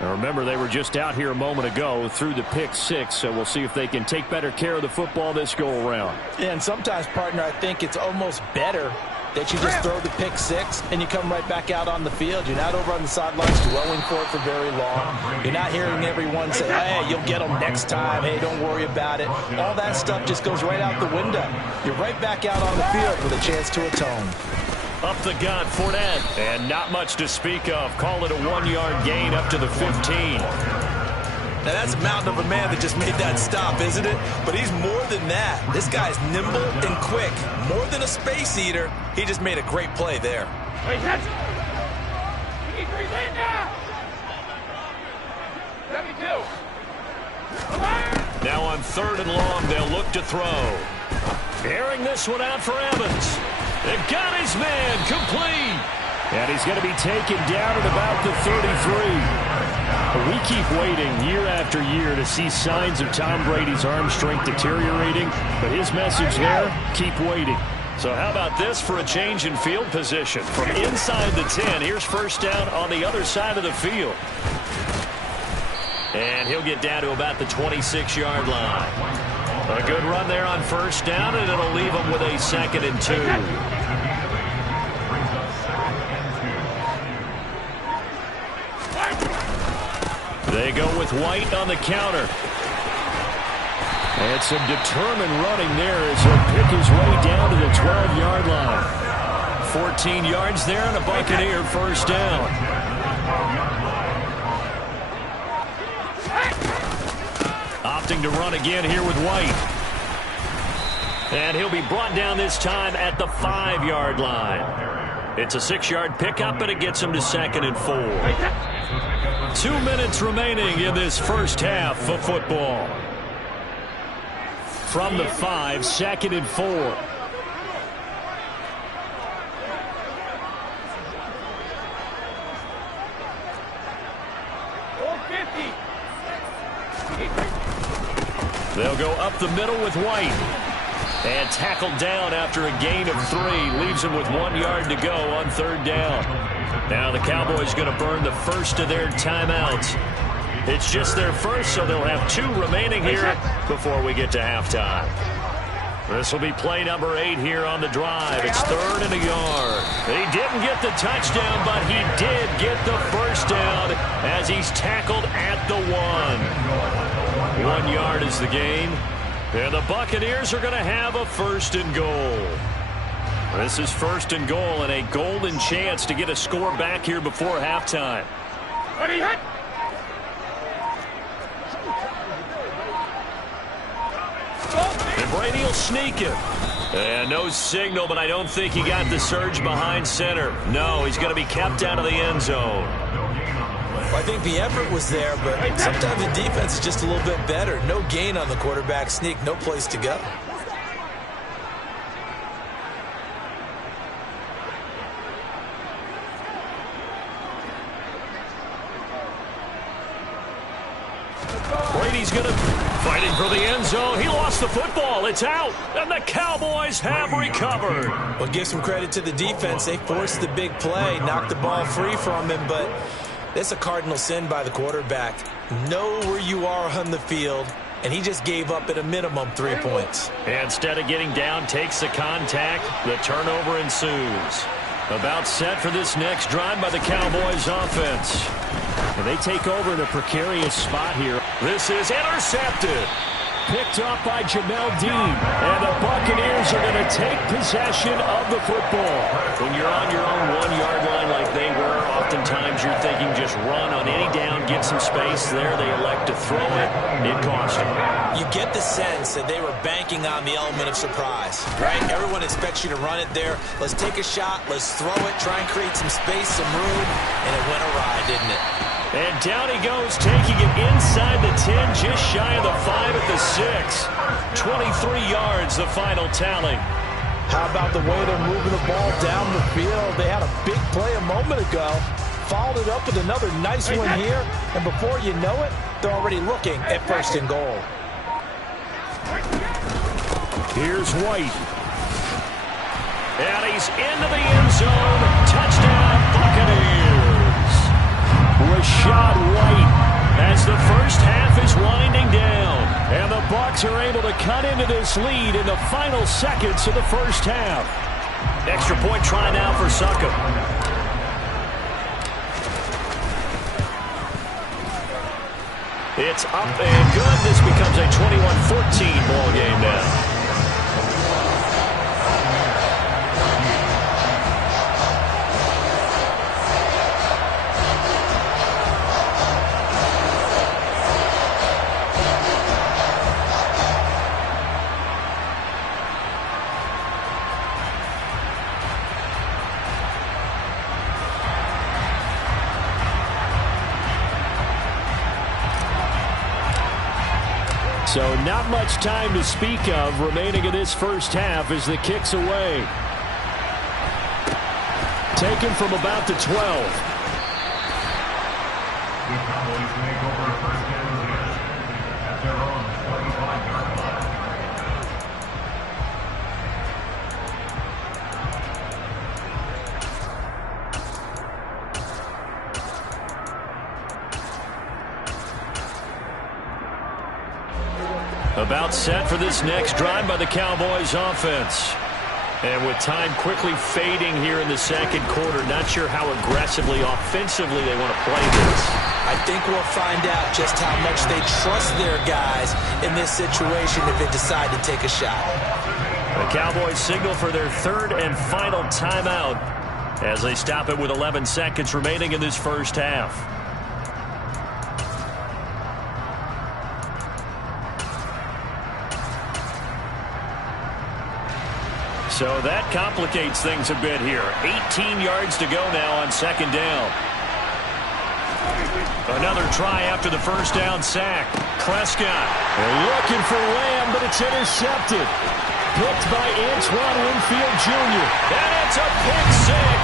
Now remember, they were just out here a moment ago through the pick six, so we'll see if they can take better care of the football this go-around. And sometimes, partner, I think it's almost better that you just throw the pick six and you come right back out on the field. You're not over on the sidelines dwelling for it for very long. You're not hearing everyone say, hey, you'll get them next time. Hey, don't worry about it. All that stuff just goes right out the window. You're right back out on the field with a chance to atone. Up the gut, Fournette, and not much to speak of. Call it a 1-yard gain up to the 15. Now, that's a mountain of a man that just made that stop, isn't it? But he's more than that. This guy's nimble and quick. More than a space eater. He just made a great play there. Now on 3rd and long, they'll look to throw. Airing this one out for Evans. They've got his man complete. And he's going to be taken down at about the 33. We keep waiting year after year to see signs of Tom Brady's arm strength deteriorating, but his message there, keep waiting. So how about this for a change in field position? From inside the 10, here's first down on the other side of the field. And he'll get down to about the 26-yard line. A good run there on first down, and it'll leave him with a 2nd and 2. They go with White on the counter. And some determined running there as he'll pick his way down to the 12-yard line. 14 yards there and a Buccaneer first down. Opting to run again here with White. And he'll be brought down this time at the 5-yard line. It's a 6-yard pickup, and it gets him to 2nd and 4. 2 minutes remaining in this first half of football. From the 5, 2nd and 4. They'll go up the middle with White. And tackled down after a gain of 3. Leaves him with 1 yard to go on 3rd down. Now the Cowboys going to burn the first of their timeouts. It's just their first, so they'll have 2 remaining here before we get to halftime. This will be play number 8 here on the drive. It's 3rd and a yard. He didn't get the touchdown, but he did get the first down as he's tackled at the 1. 1 yard is the gain. And the Buccaneers are going to have a 1st and goal. This is 1st and goal and a golden chance to get a score back here before halftime. And Brady will sneak it. And no signal, but I don't think he got the surge behind center. No, he's going to be kept out of the end zone. I think the effort was there, but sometimes the defense is just a little bit better. No gain on the quarterback sneak, no place to go. Brady's going to fighting for the end zone. He lost the football. It's out, and the Cowboys have recovered. Well, give some credit to the defense. They forced the big play, knocked the ball free from him, but that's a cardinal sin by the quarterback. Know where you are on the field, and he just gave up at a minimum 3 points. Instead of getting down, takes the contact. The turnover ensues. About set for this next drive by the Cowboys offense. And they take over in a precarious spot here. This is intercepted. Picked up by Jamel Dean. And the Buccaneers are going to take possession of the football. When you're on your own 1 yard line like they were, oftentimes you're thinking just run on any down, get some space. There they elect to throw it. It cost them. You get the sense that they were banking on the element of surprise, right? Everyone expects you to run it there. Let's take a shot. Let's throw it. Try and create some space, some room. And it went awry, didn't it? And down he goes, taking it inside the 10, just shy of the 5 at the 6. 23 yards, the final tally. How about the way they're moving the ball down the field? They had a big play a moment ago. Followed it up with another nice one here. And before you know it, they're already looking at 1st and goal. Here's White. And he's into the end zone. Touchdown, Buccaneers. Rachaad White as the first half is winding down. And the Bucs are able to cut into this lead in the final seconds of the first half. Extra point try now for Succop. It's up and good. This becomes a 21-14 ball game now. So not much time to speak of remaining in this first half as the kick's away. Taken from about the 12. The Cowboys make over first down again at their own 25-yard line. About set for this next drive by the Cowboys offense. And with time quickly fading here in the second quarter, not sure how aggressively, offensively they want to play this. I think we'll find out just how much they trust their guys in this situation if they decide to take a shot. The Cowboys signal for their third and final timeout as they stop it with 11 seconds remaining in this first half. So that complicates things a bit here. 18 yards to go now on second down. Another try after the first down sack. Prescott looking for Lamb, but it's intercepted. Picked by Antoine Winfield Jr. And it's a pick six.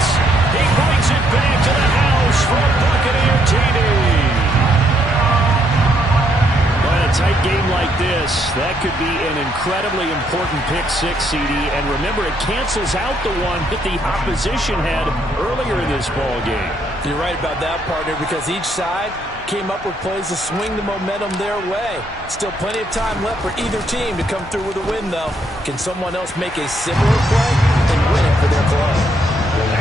He brings it back to the house for a Buccaneer TD. A tight game like this, that could be an incredibly important pick six, CD. And remember, it cancels out the one that the opposition had earlier in this ball game. You're right about that, partner, because each side came up with plays to swing the momentum their way. Still plenty of time left for either team to come through with a win, though. Can someone else make a similar play and win it for their club?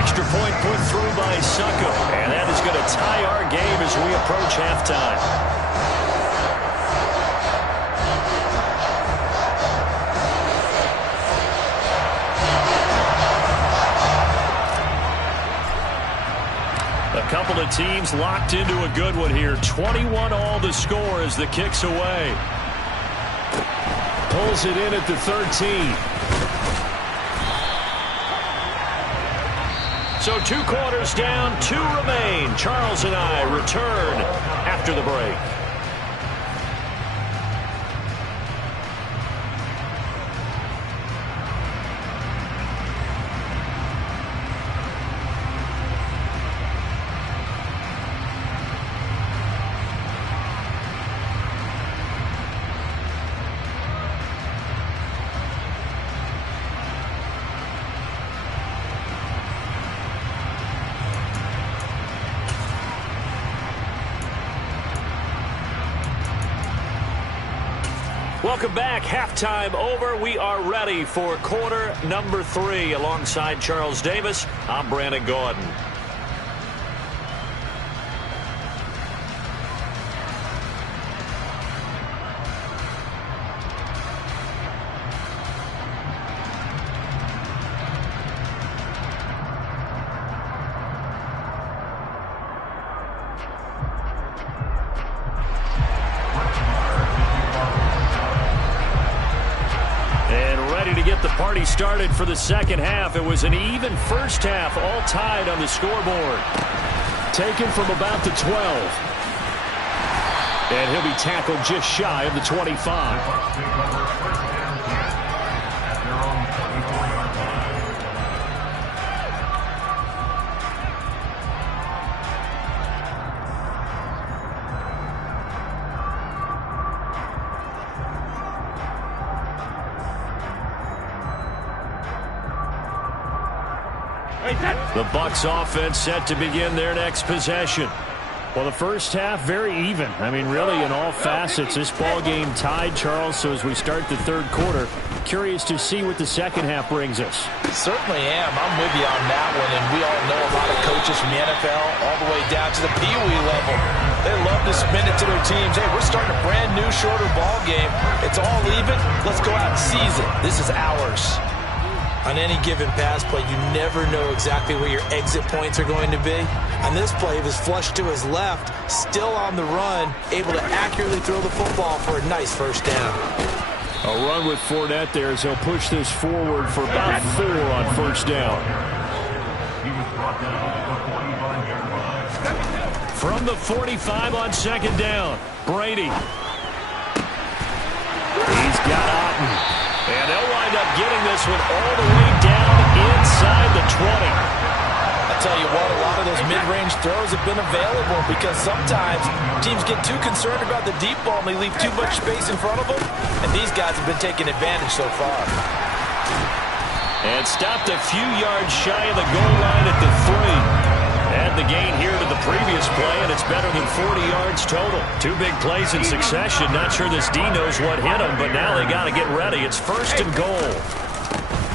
Extra point put through by Succop. And that is going to tie our game as we approach halftime. A couple of teams locked into a good one here. 21 all the score as the kick's away. Pulls it in at the 13. So 2 quarters down, 2 remain. Charles and I return after the break. Welcome back. Halftime over. We are ready for quarter number 3. Alongside Charles Davis, I'm Brandon Gaudin. Started for the second half. It was an even first half, all tied on the scoreboard. Taken from about the 12. And he'll be tackled just shy of the 25. The Bucs offense set to begin their next possession. Well, the first half, very even. I mean, really, in all facets, this ball game tied, Charles. So as we start the third quarter, curious to see what the second half brings us. Certainly am. I'm with you on that one. And we all know a lot of coaches from the NFL all the way down to the Pee-wee level. They love to spin it to their teams. Hey, we're starting a brand new, shorter ball game. It's all even. Let's go out and seize it. This is ours. On any given pass play, you never know exactly where your exit points are going to be. On this play, he was flushed to his left, still on the run, able to accurately throw the football for a nice first down. A run with Fournette there as he'll push this forward for about 4 on first down. From the 45 on second down, Brady. He's got Otten. And they'll wind up getting this one all the way down inside the 20. I tell you what, a lot of those mid-range throws have been available because sometimes teams get too concerned about the deep ball and they leave too much space in front of them. And these guys have been taking advantage so far. And stopped a few yards shy of the goal line at the 3. Add the gain here to the previous play, and it's better than 40 yards total. 2 big plays in succession. Not sure this D knows what hit him, but now they got to get ready. It's first and goal.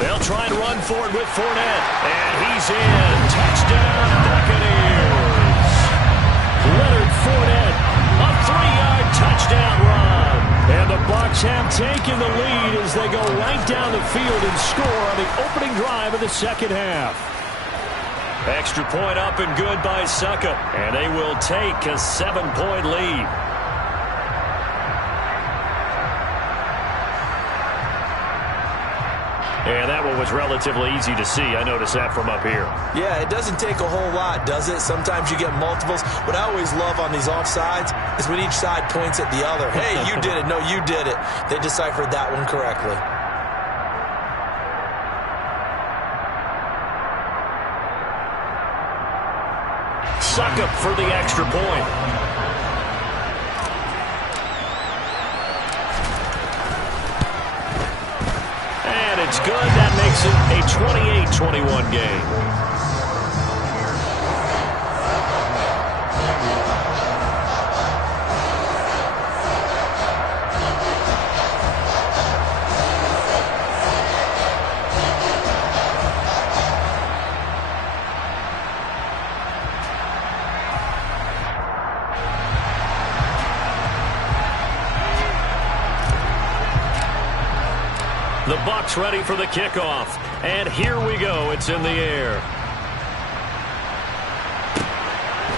They'll try and run for it with Fournette. And he's in. Touchdown, Buccaneers. Leonard Fournette, a 3-yard touchdown run. And the Bucs have taken the lead as they go right down the field and score on the opening drive of the second half. Extra point up and good by Succop. And they will take a 7-point lead. And that one was relatively easy to see. I noticed that from up here. Yeah, it doesn't take a whole lot, does it? Sometimes you get multiples. What I always love on these offsides is when each side points at the other. Hey, you did it. No, you did it. They deciphered that one correctly. Succop for the extra point. And it's good. That makes it a 28-21 game. The Bucs ready for the kickoff. And here we go. It's in the air.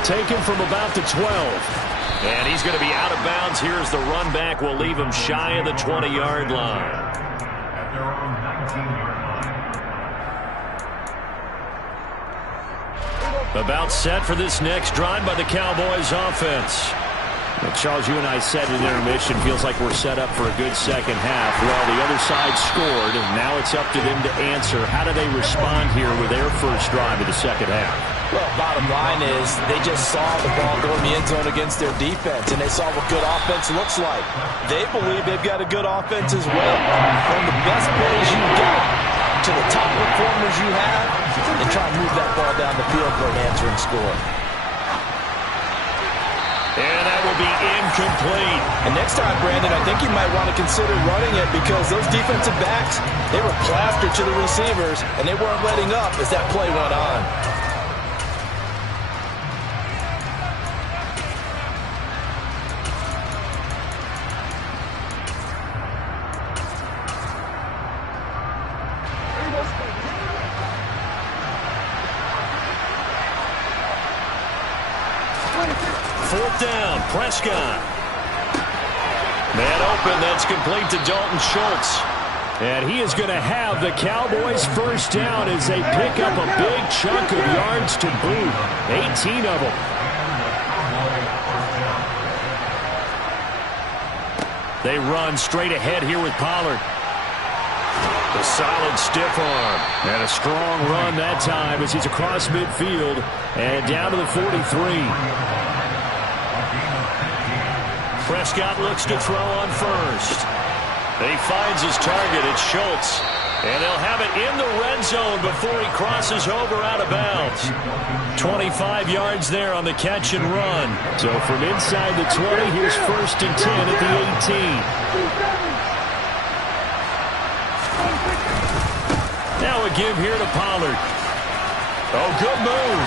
Taken from about the 12. And he's going to be out of bounds. Here's the run back. We'll leave him shy of the 20-yard line. At their own 19-yard line. About set for this next drive by the Cowboys offense. Well, Charles, you and I said in intermission, feels like we're set up for a good second half. Well, the other side scored, and now it's up to them to answer. How do they respond here with their first drive of the second half? Well, bottom line is they just saw the ball go in the end zone against their defense, and they saw what good offense looks like. They believe they've got a good offense as well. From the best plays you got to the top performers you have, and try and move that ball down the field for an answering score. And that will be incomplete. And next time, Brandon, I think you might want to consider running it because those defensive backs, they were plastered to the receivers, and they weren't letting up as that play went on. Fourth down, Prescott. Man open, that's complete to Dalton Schultz. And he is going to have the Cowboys first down as they pick up a big chunk of yards to boot. 18 of them. They run straight ahead here with Pollard. A solid stiff arm. And a strong run that time as he's across midfield and down to the 43. Prescott looks to throw on first. He finds his target. It's Schultz. And they'll have it in the red zone before he crosses over out of bounds. 25 yards there on the catch and run. So from inside the 20, here's 1st and 10 at the 18. Now a give here to Pollard. Oh, good move.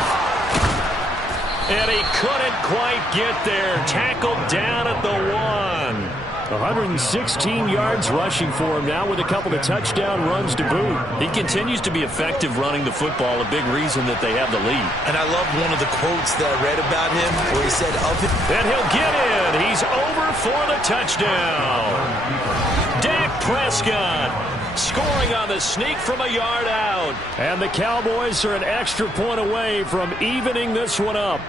And he couldn't quite get there. Tackled down at the 1. 116 yards rushing for him now with a couple of touchdown runs to boot. He continues to be effective running the football, a big reason that they have the lead. And I love one of the quotes that I read about him where he said, and he'll get in. He's over for the touchdown. Dak Prescott scoring on the sneak from a yard out. And the Cowboys are an extra point away from evening this one up.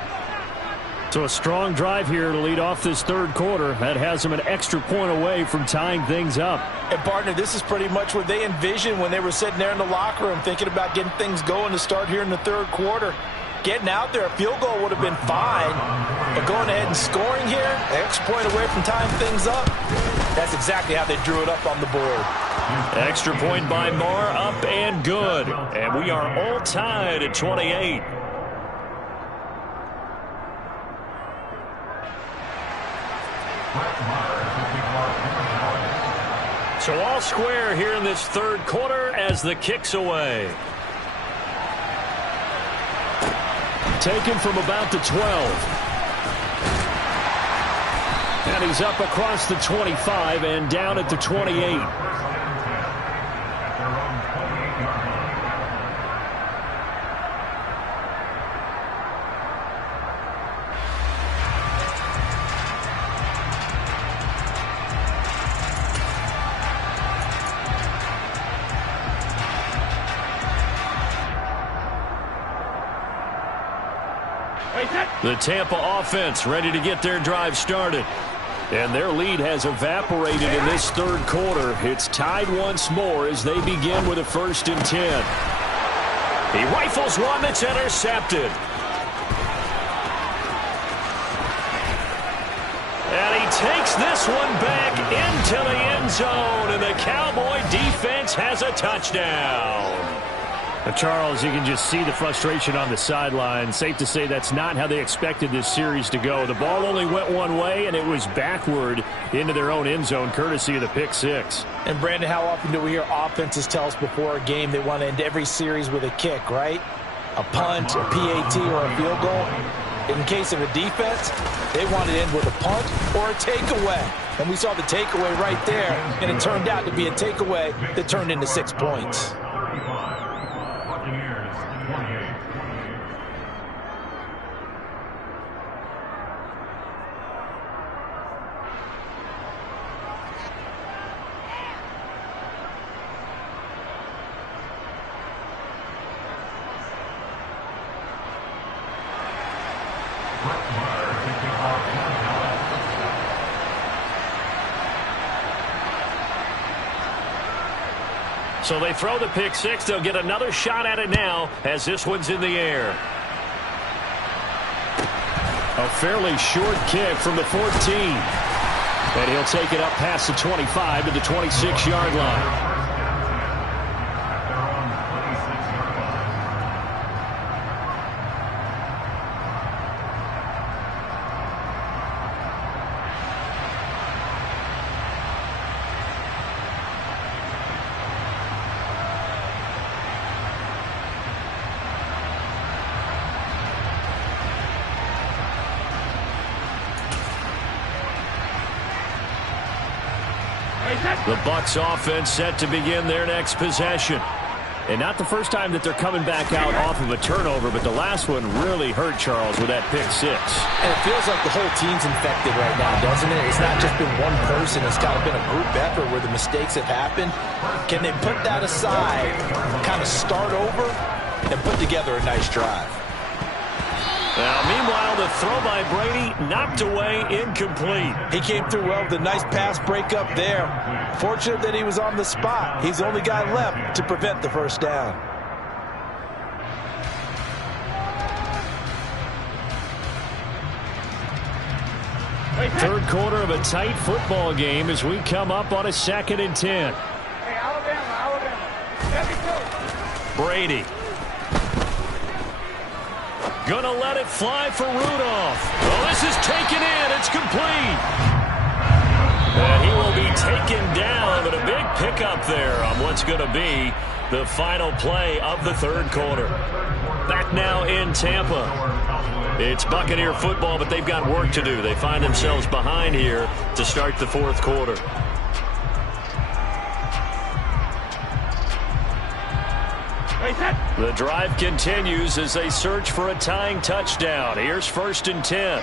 So a strong drive here to lead off this third quarter. That has them an extra point away from tying things up. And, partner, this is pretty much what they envisioned when they were sitting there in the locker room thinking about getting things going to start here in the third quarter. Getting out there, a field goal would have been fine. But going ahead and scoring here, an extra point away from tying things up, that's exactly how they drew it up on the board. Extra point by Moore, up and good. And we are all tied at 28. So all square here in this third quarter as the kick's away. Taken from about the 12. And he's up across the 25 and down at the 28. The Tampa offense ready to get their drive started. And their lead has evaporated in this third quarter. It's tied once more as they begin with a 1st and 10. He rifles one that's intercepted. And he takes this one back into the end zone. And the Cowboy defense has a touchdown. Charles, you can just see the frustration on the sideline. Safe to say that's not how they expected this series to go. The ball only went one way, and it was backward into their own end zone, courtesy of the pick six. And, Brandon, how often do we hear offenses tell us before a game they want to end every series with a kick, right? A punt, a PAT, or a field goal. In case of a defense, they want to end with a punt or a takeaway. And we saw the takeaway right there, and it turned out to be a takeaway that turned into 6 points. So they throw the pick six. They'll get another shot at it now as this one's in the air. A fairly short kick from the 14. And he'll take it up past the 25 to the 26-yard line. The Bucs offense set to begin their next possession. And not the first time that they're coming back out off of a turnover, but the last one really hurt, Charles, with that pick six. And it feels like the whole team's infected right now, doesn't it? It's not just been one person. It's kind of been a group effort where the mistakes have happened. Can they put that aside, kind of start over, and put together a nice drive? Now, meanwhile, the throw by Brady knocked away, incomplete. He came through well with a nice pass breakup there. Fortunate that he was on the spot. He's the only guy left to prevent the first down. Third quarter of a tight football game as we come up on a 2nd and 10. Brady. Gonna let it fly for Rudolph. Oh, this is taken in. It's complete. And he will be taken down, but a big pickup there on what's going to be the final play of the third quarter. Back now in Tampa. It's Buccaneer football, but they've got work to do. They find themselves behind here to start the fourth quarter. The drive continues as they search for a tying touchdown. Here's 1st and 10.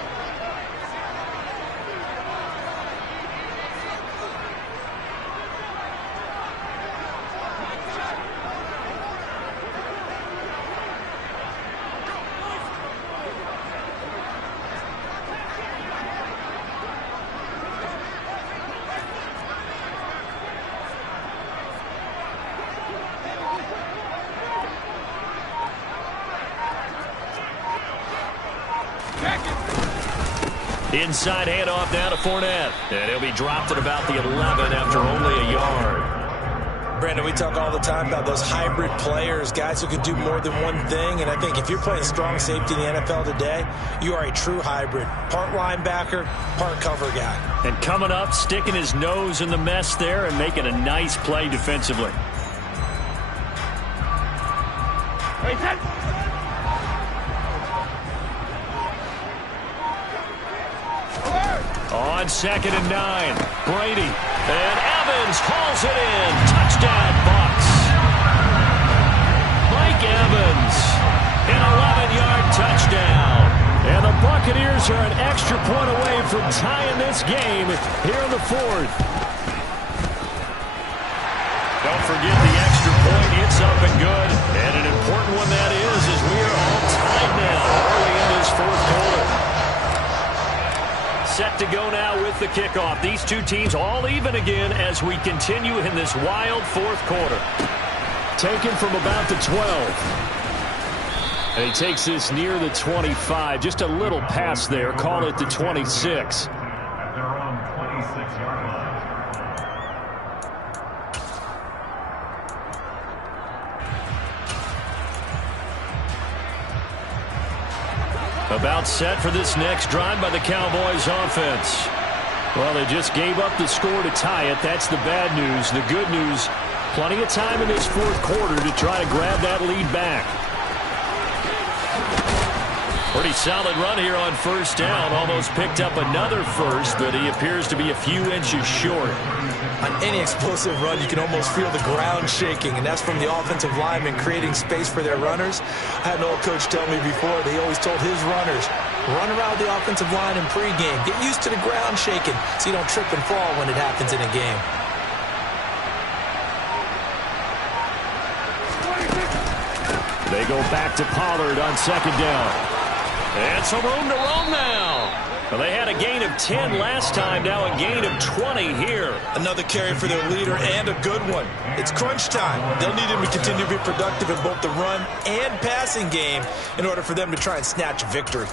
Inside handoff down to Fournette. And he'll be dropped at about the 11 after only a yard. Brandon, we talk all the time about those hybrid players, guys who can do more than one thing. And I think if you're playing strong safety in the NFL today, you are a true hybrid. Part linebacker, part cover guy. And coming up, sticking his nose in the mess there and making a nice play defensively. On 2nd and 9, Brady. And Evans hauls it in. Touchdown, Bucs. Mike Evans, an 11-yard touchdown. And the Buccaneers are an extra point away from tying this game here in the fourth. Don't forget the extra point. It's up and good. And an important one that is, as we are all tied now early in this fourth quarter. Set to go now with the kickoff. These two teams all even again as we continue in this wild fourth quarter. Taken from about the 12. And he takes this near the 25. Just a little pass there. Call it the 26. At their own 26-yard line. About set for this next drive by the Cowboys offense. Well, they just gave up the score to tie it. That's the bad news. The good news, plenty of time in this fourth quarter to try to grab that lead back. Pretty solid run here on 1st down. Almost picked up another first, but he appears to be a few inches short. On any explosive run, you can almost feel the ground shaking, and that's from the offensive linemen creating space for their runners. I had an old coach tell me before, they always told his runners, run around the offensive line in pregame. Get used to the ground shaking so you don't trip and fall when it happens in a game. They go back to Pollard on 2nd down. And some room to roam now. Well, they had a gain of 10 last time, now a gain of 20 here. Another carry for their leader and a good one. It's crunch time. They'll need him to continue to be productive in both the run and passing game in order for them to try and snatch a victory.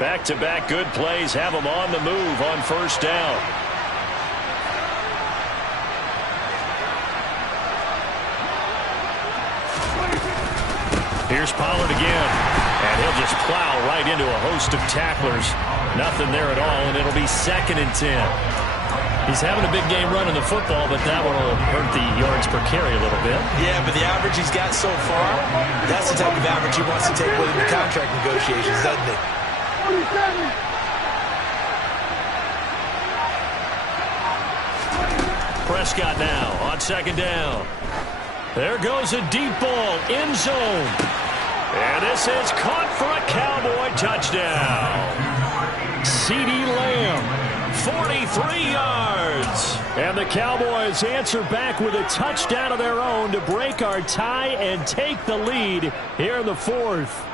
Back-to-back good plays have them on the move on 1st down. Here's Pollard again, and he'll just plow right into a host of tacklers. Nothing there at all, and it'll be 2nd and 10. He's having a big game running the football, but that one will hurt the yards per carry a little bit. Yeah, but the average he's got so far, that's the type of average he wants to take with him in contract negotiations, doesn't it? Prescott now on 2nd down. There goes a deep ball, end zone. And this is caught for a Cowboy touchdown. CeeDee Lamb, 43 yards. And the Cowboys answer back with a touchdown of their own to break our tie and take the lead here in the fourth.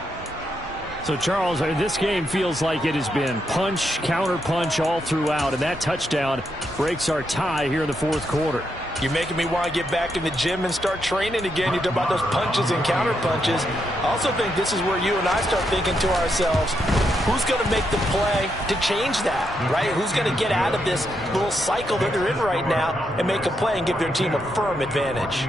So, Charles, this game feels like it has been punch, counter-punch all throughout, and that touchdown breaks our tie here in the fourth quarter. You're making me want to get back in the gym and start training again. You talk about those punches and counter punches. I also think this is where you and I start thinking to ourselves, who's going to make the play to change that, right? Who's going to get out of this little cycle that they're in right now and make a play and give their team a firm advantage?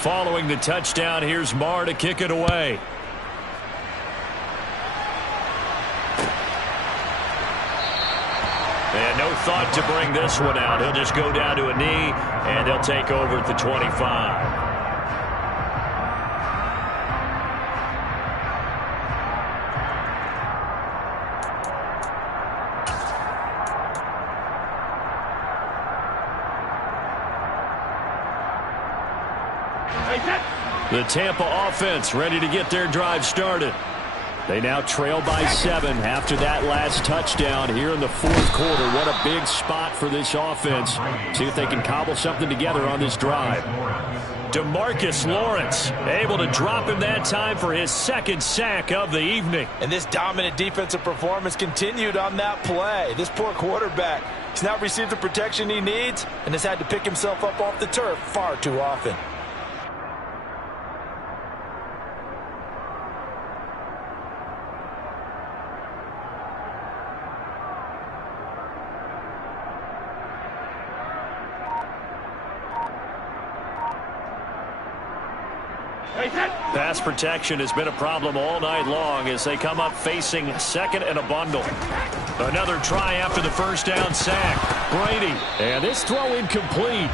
Following the touchdown, here's Marr to kick it away. And no thought to bring this one out. He'll just go down to a knee, and they'll take over at the 25. The Tampa offense ready to get their drive started. They now trail by 7 after that last touchdown here in the fourth quarter. What a big spot for this offense. See if they can cobble something together on this drive. DeMarcus Lawrence able to drop him that time for his second sack of the evening. And this dominant defensive performance continued on that play. This poor quarterback has not received the protection he needs and has had to pick himself up off the turf far too often. Pass protection has been a problem all night long as they come up facing second and a bundle. Another try after the first down sack. Brady. And this throw incomplete.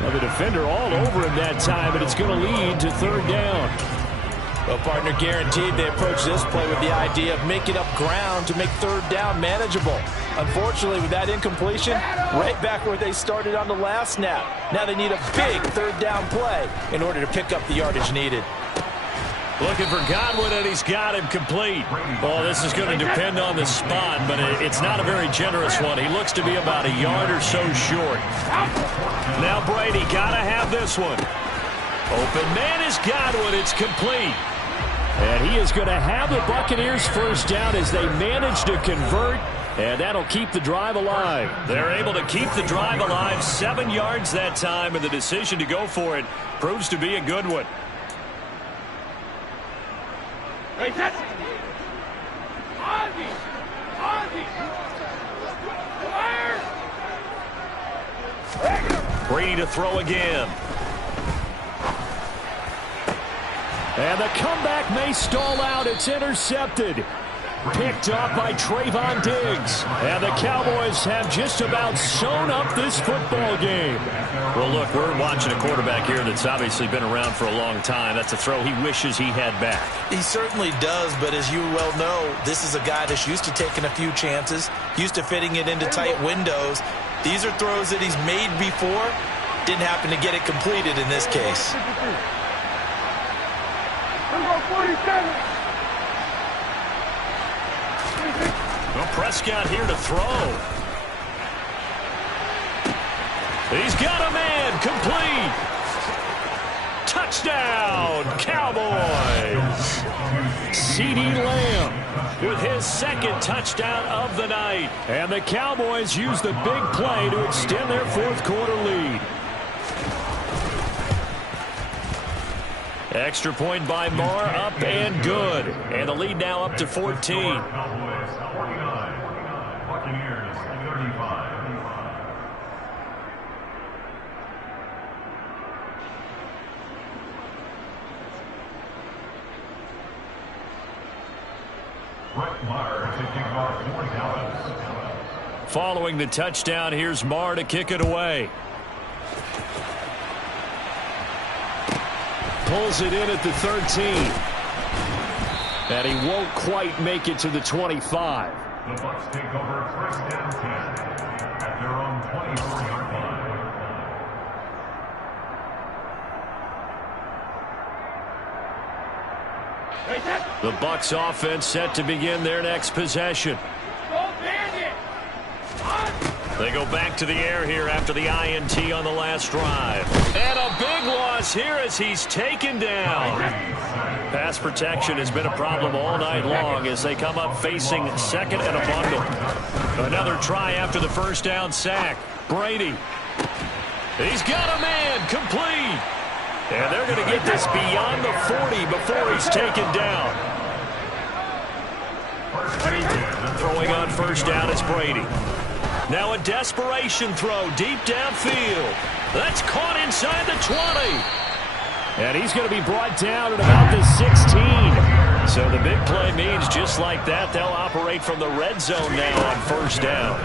Well, the defender all over him that time, but it's going to lead to third down. Well, partner, guaranteed they approach this play with the idea of making up ground to make third down manageable. Unfortunately, with that incompletion, right back where they started on the last snap. Now they need a big third down play in order to pick up the yardage needed. Looking for Godwin, and he's got him complete. Well, this is going to depend on the spot, but it's not a very generous one. He looks to be about a yard or so short. Now Brady got to have this one. Open man is Godwin. It's complete. And he is going to have the Buccaneers first down as they manage to convert, and that'll keep the drive alive. They're able to keep the drive alive, 7 yards that time, and the decision to go for it proves to be a good one. Brady to throw again. And the comeback may stall out. It's intercepted. Picked off by Trayvon Diggs. And the Cowboys have just about sewn up this football game. Well, look, we're watching a quarterback here that's obviously been around for a long time. That's a throw he wishes he had back. He certainly does, but as you well know, this is a guy that's used to taking a few chances, used to fitting it into tight windows. These are throws that he's made before. Didn't happen to get it completed in this case. Well, Prescott here to throw. He's got a man, complete. Touchdown, Cowboys. CeeDee Lamb with his second touchdown of the night. And the Cowboys use the big play to extend their fourth quarter lead. Extra point by Marr, up and good. And the lead now up to 14. Cowboys 49, Buccaneers 35. Brett Maher to kick off for Dallas. Following the touchdown, here's Marr to kick it away. Pulls it in at the 13. And he won't quite make it to the 25. The Bucs take over first and 10 at their own 24-yard line. The Bucs offense set to begin their next possession. They go back to the air here after the INT on the last drive. And a big loss here as he's taken down. Pass protection has been a problem all night long as they come up facing second and a bundle. Another try after the first down sack. Brady. He's got a man complete. And they're going to get this beyond the 40 before he's taken down. Throwing on first down is Brady. Now a desperation throw deep downfield. That's caught inside the 20. And he's going to be brought down at about the 16. So the big play means just like that, they'll operate from the red zone now on first down.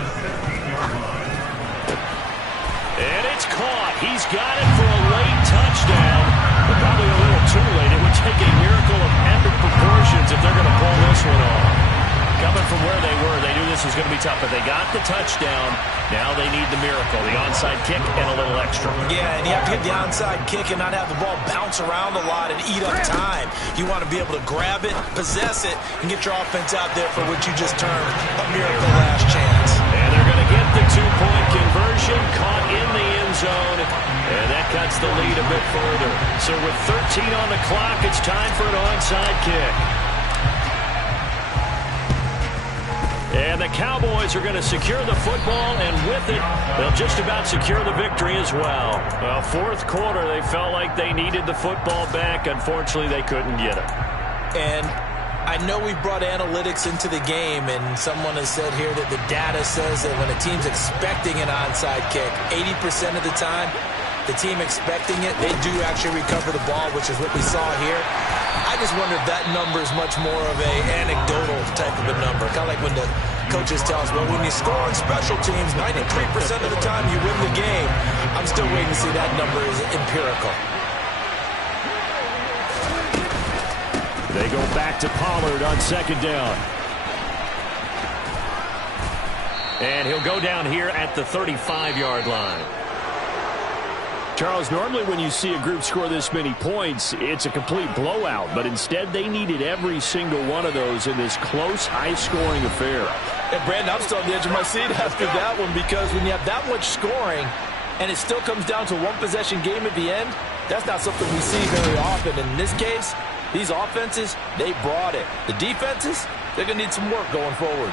And it's caught. He's got it for a late touchdown. But probably a little too late. It would take a miracle of epic proportions if they're going to pull this one off. Coming from where they were, they knew this was going to be tough, but they got the touchdown. Now they need the miracle, the onside kick and a little extra. Yeah, and you have to get the onside kick and not have the ball bounce around a lot and eat up time. You want to be able to grab it, possess it, and get your offense out there for what you just termed a miracle last chance. And they're going to get the two-point conversion, caught in the end zone, and that cuts the lead a bit further. So with 13 on the clock, it's time for an onside kick. And the Cowboys are going to secure the football, and with it, they'll just about secure the victory as well. Well, fourth quarter, they felt like they needed the football back. Unfortunately, they couldn't get it. And I know we've brought analytics into the game, and someone has said here that the data says that when a team's expecting an onside kick, 80% of the time, the team expecting it, they do actually recover the ball, which is what we saw here. I just wonder if that number is much more of a anecdotal type of a number. Kind of like when the coaches tell us, well, when you score on special teams, 93% of the time you win the game. I'm still waiting to see that number is empirical. They go back to Pollard on second down. And he'll go down here at the 35-yard line. Charles, normally when you see a group score this many points, it's a complete blowout. But instead, they needed every single one of those in this close, high-scoring affair. And Brandon, I'm still on the edge of my seat after that one, because when you have that much scoring and it still comes down to a one-possession game at the end, that's not something we see very often. In this case, these offenses, they brought it. The defenses, they're going to need some work going forward.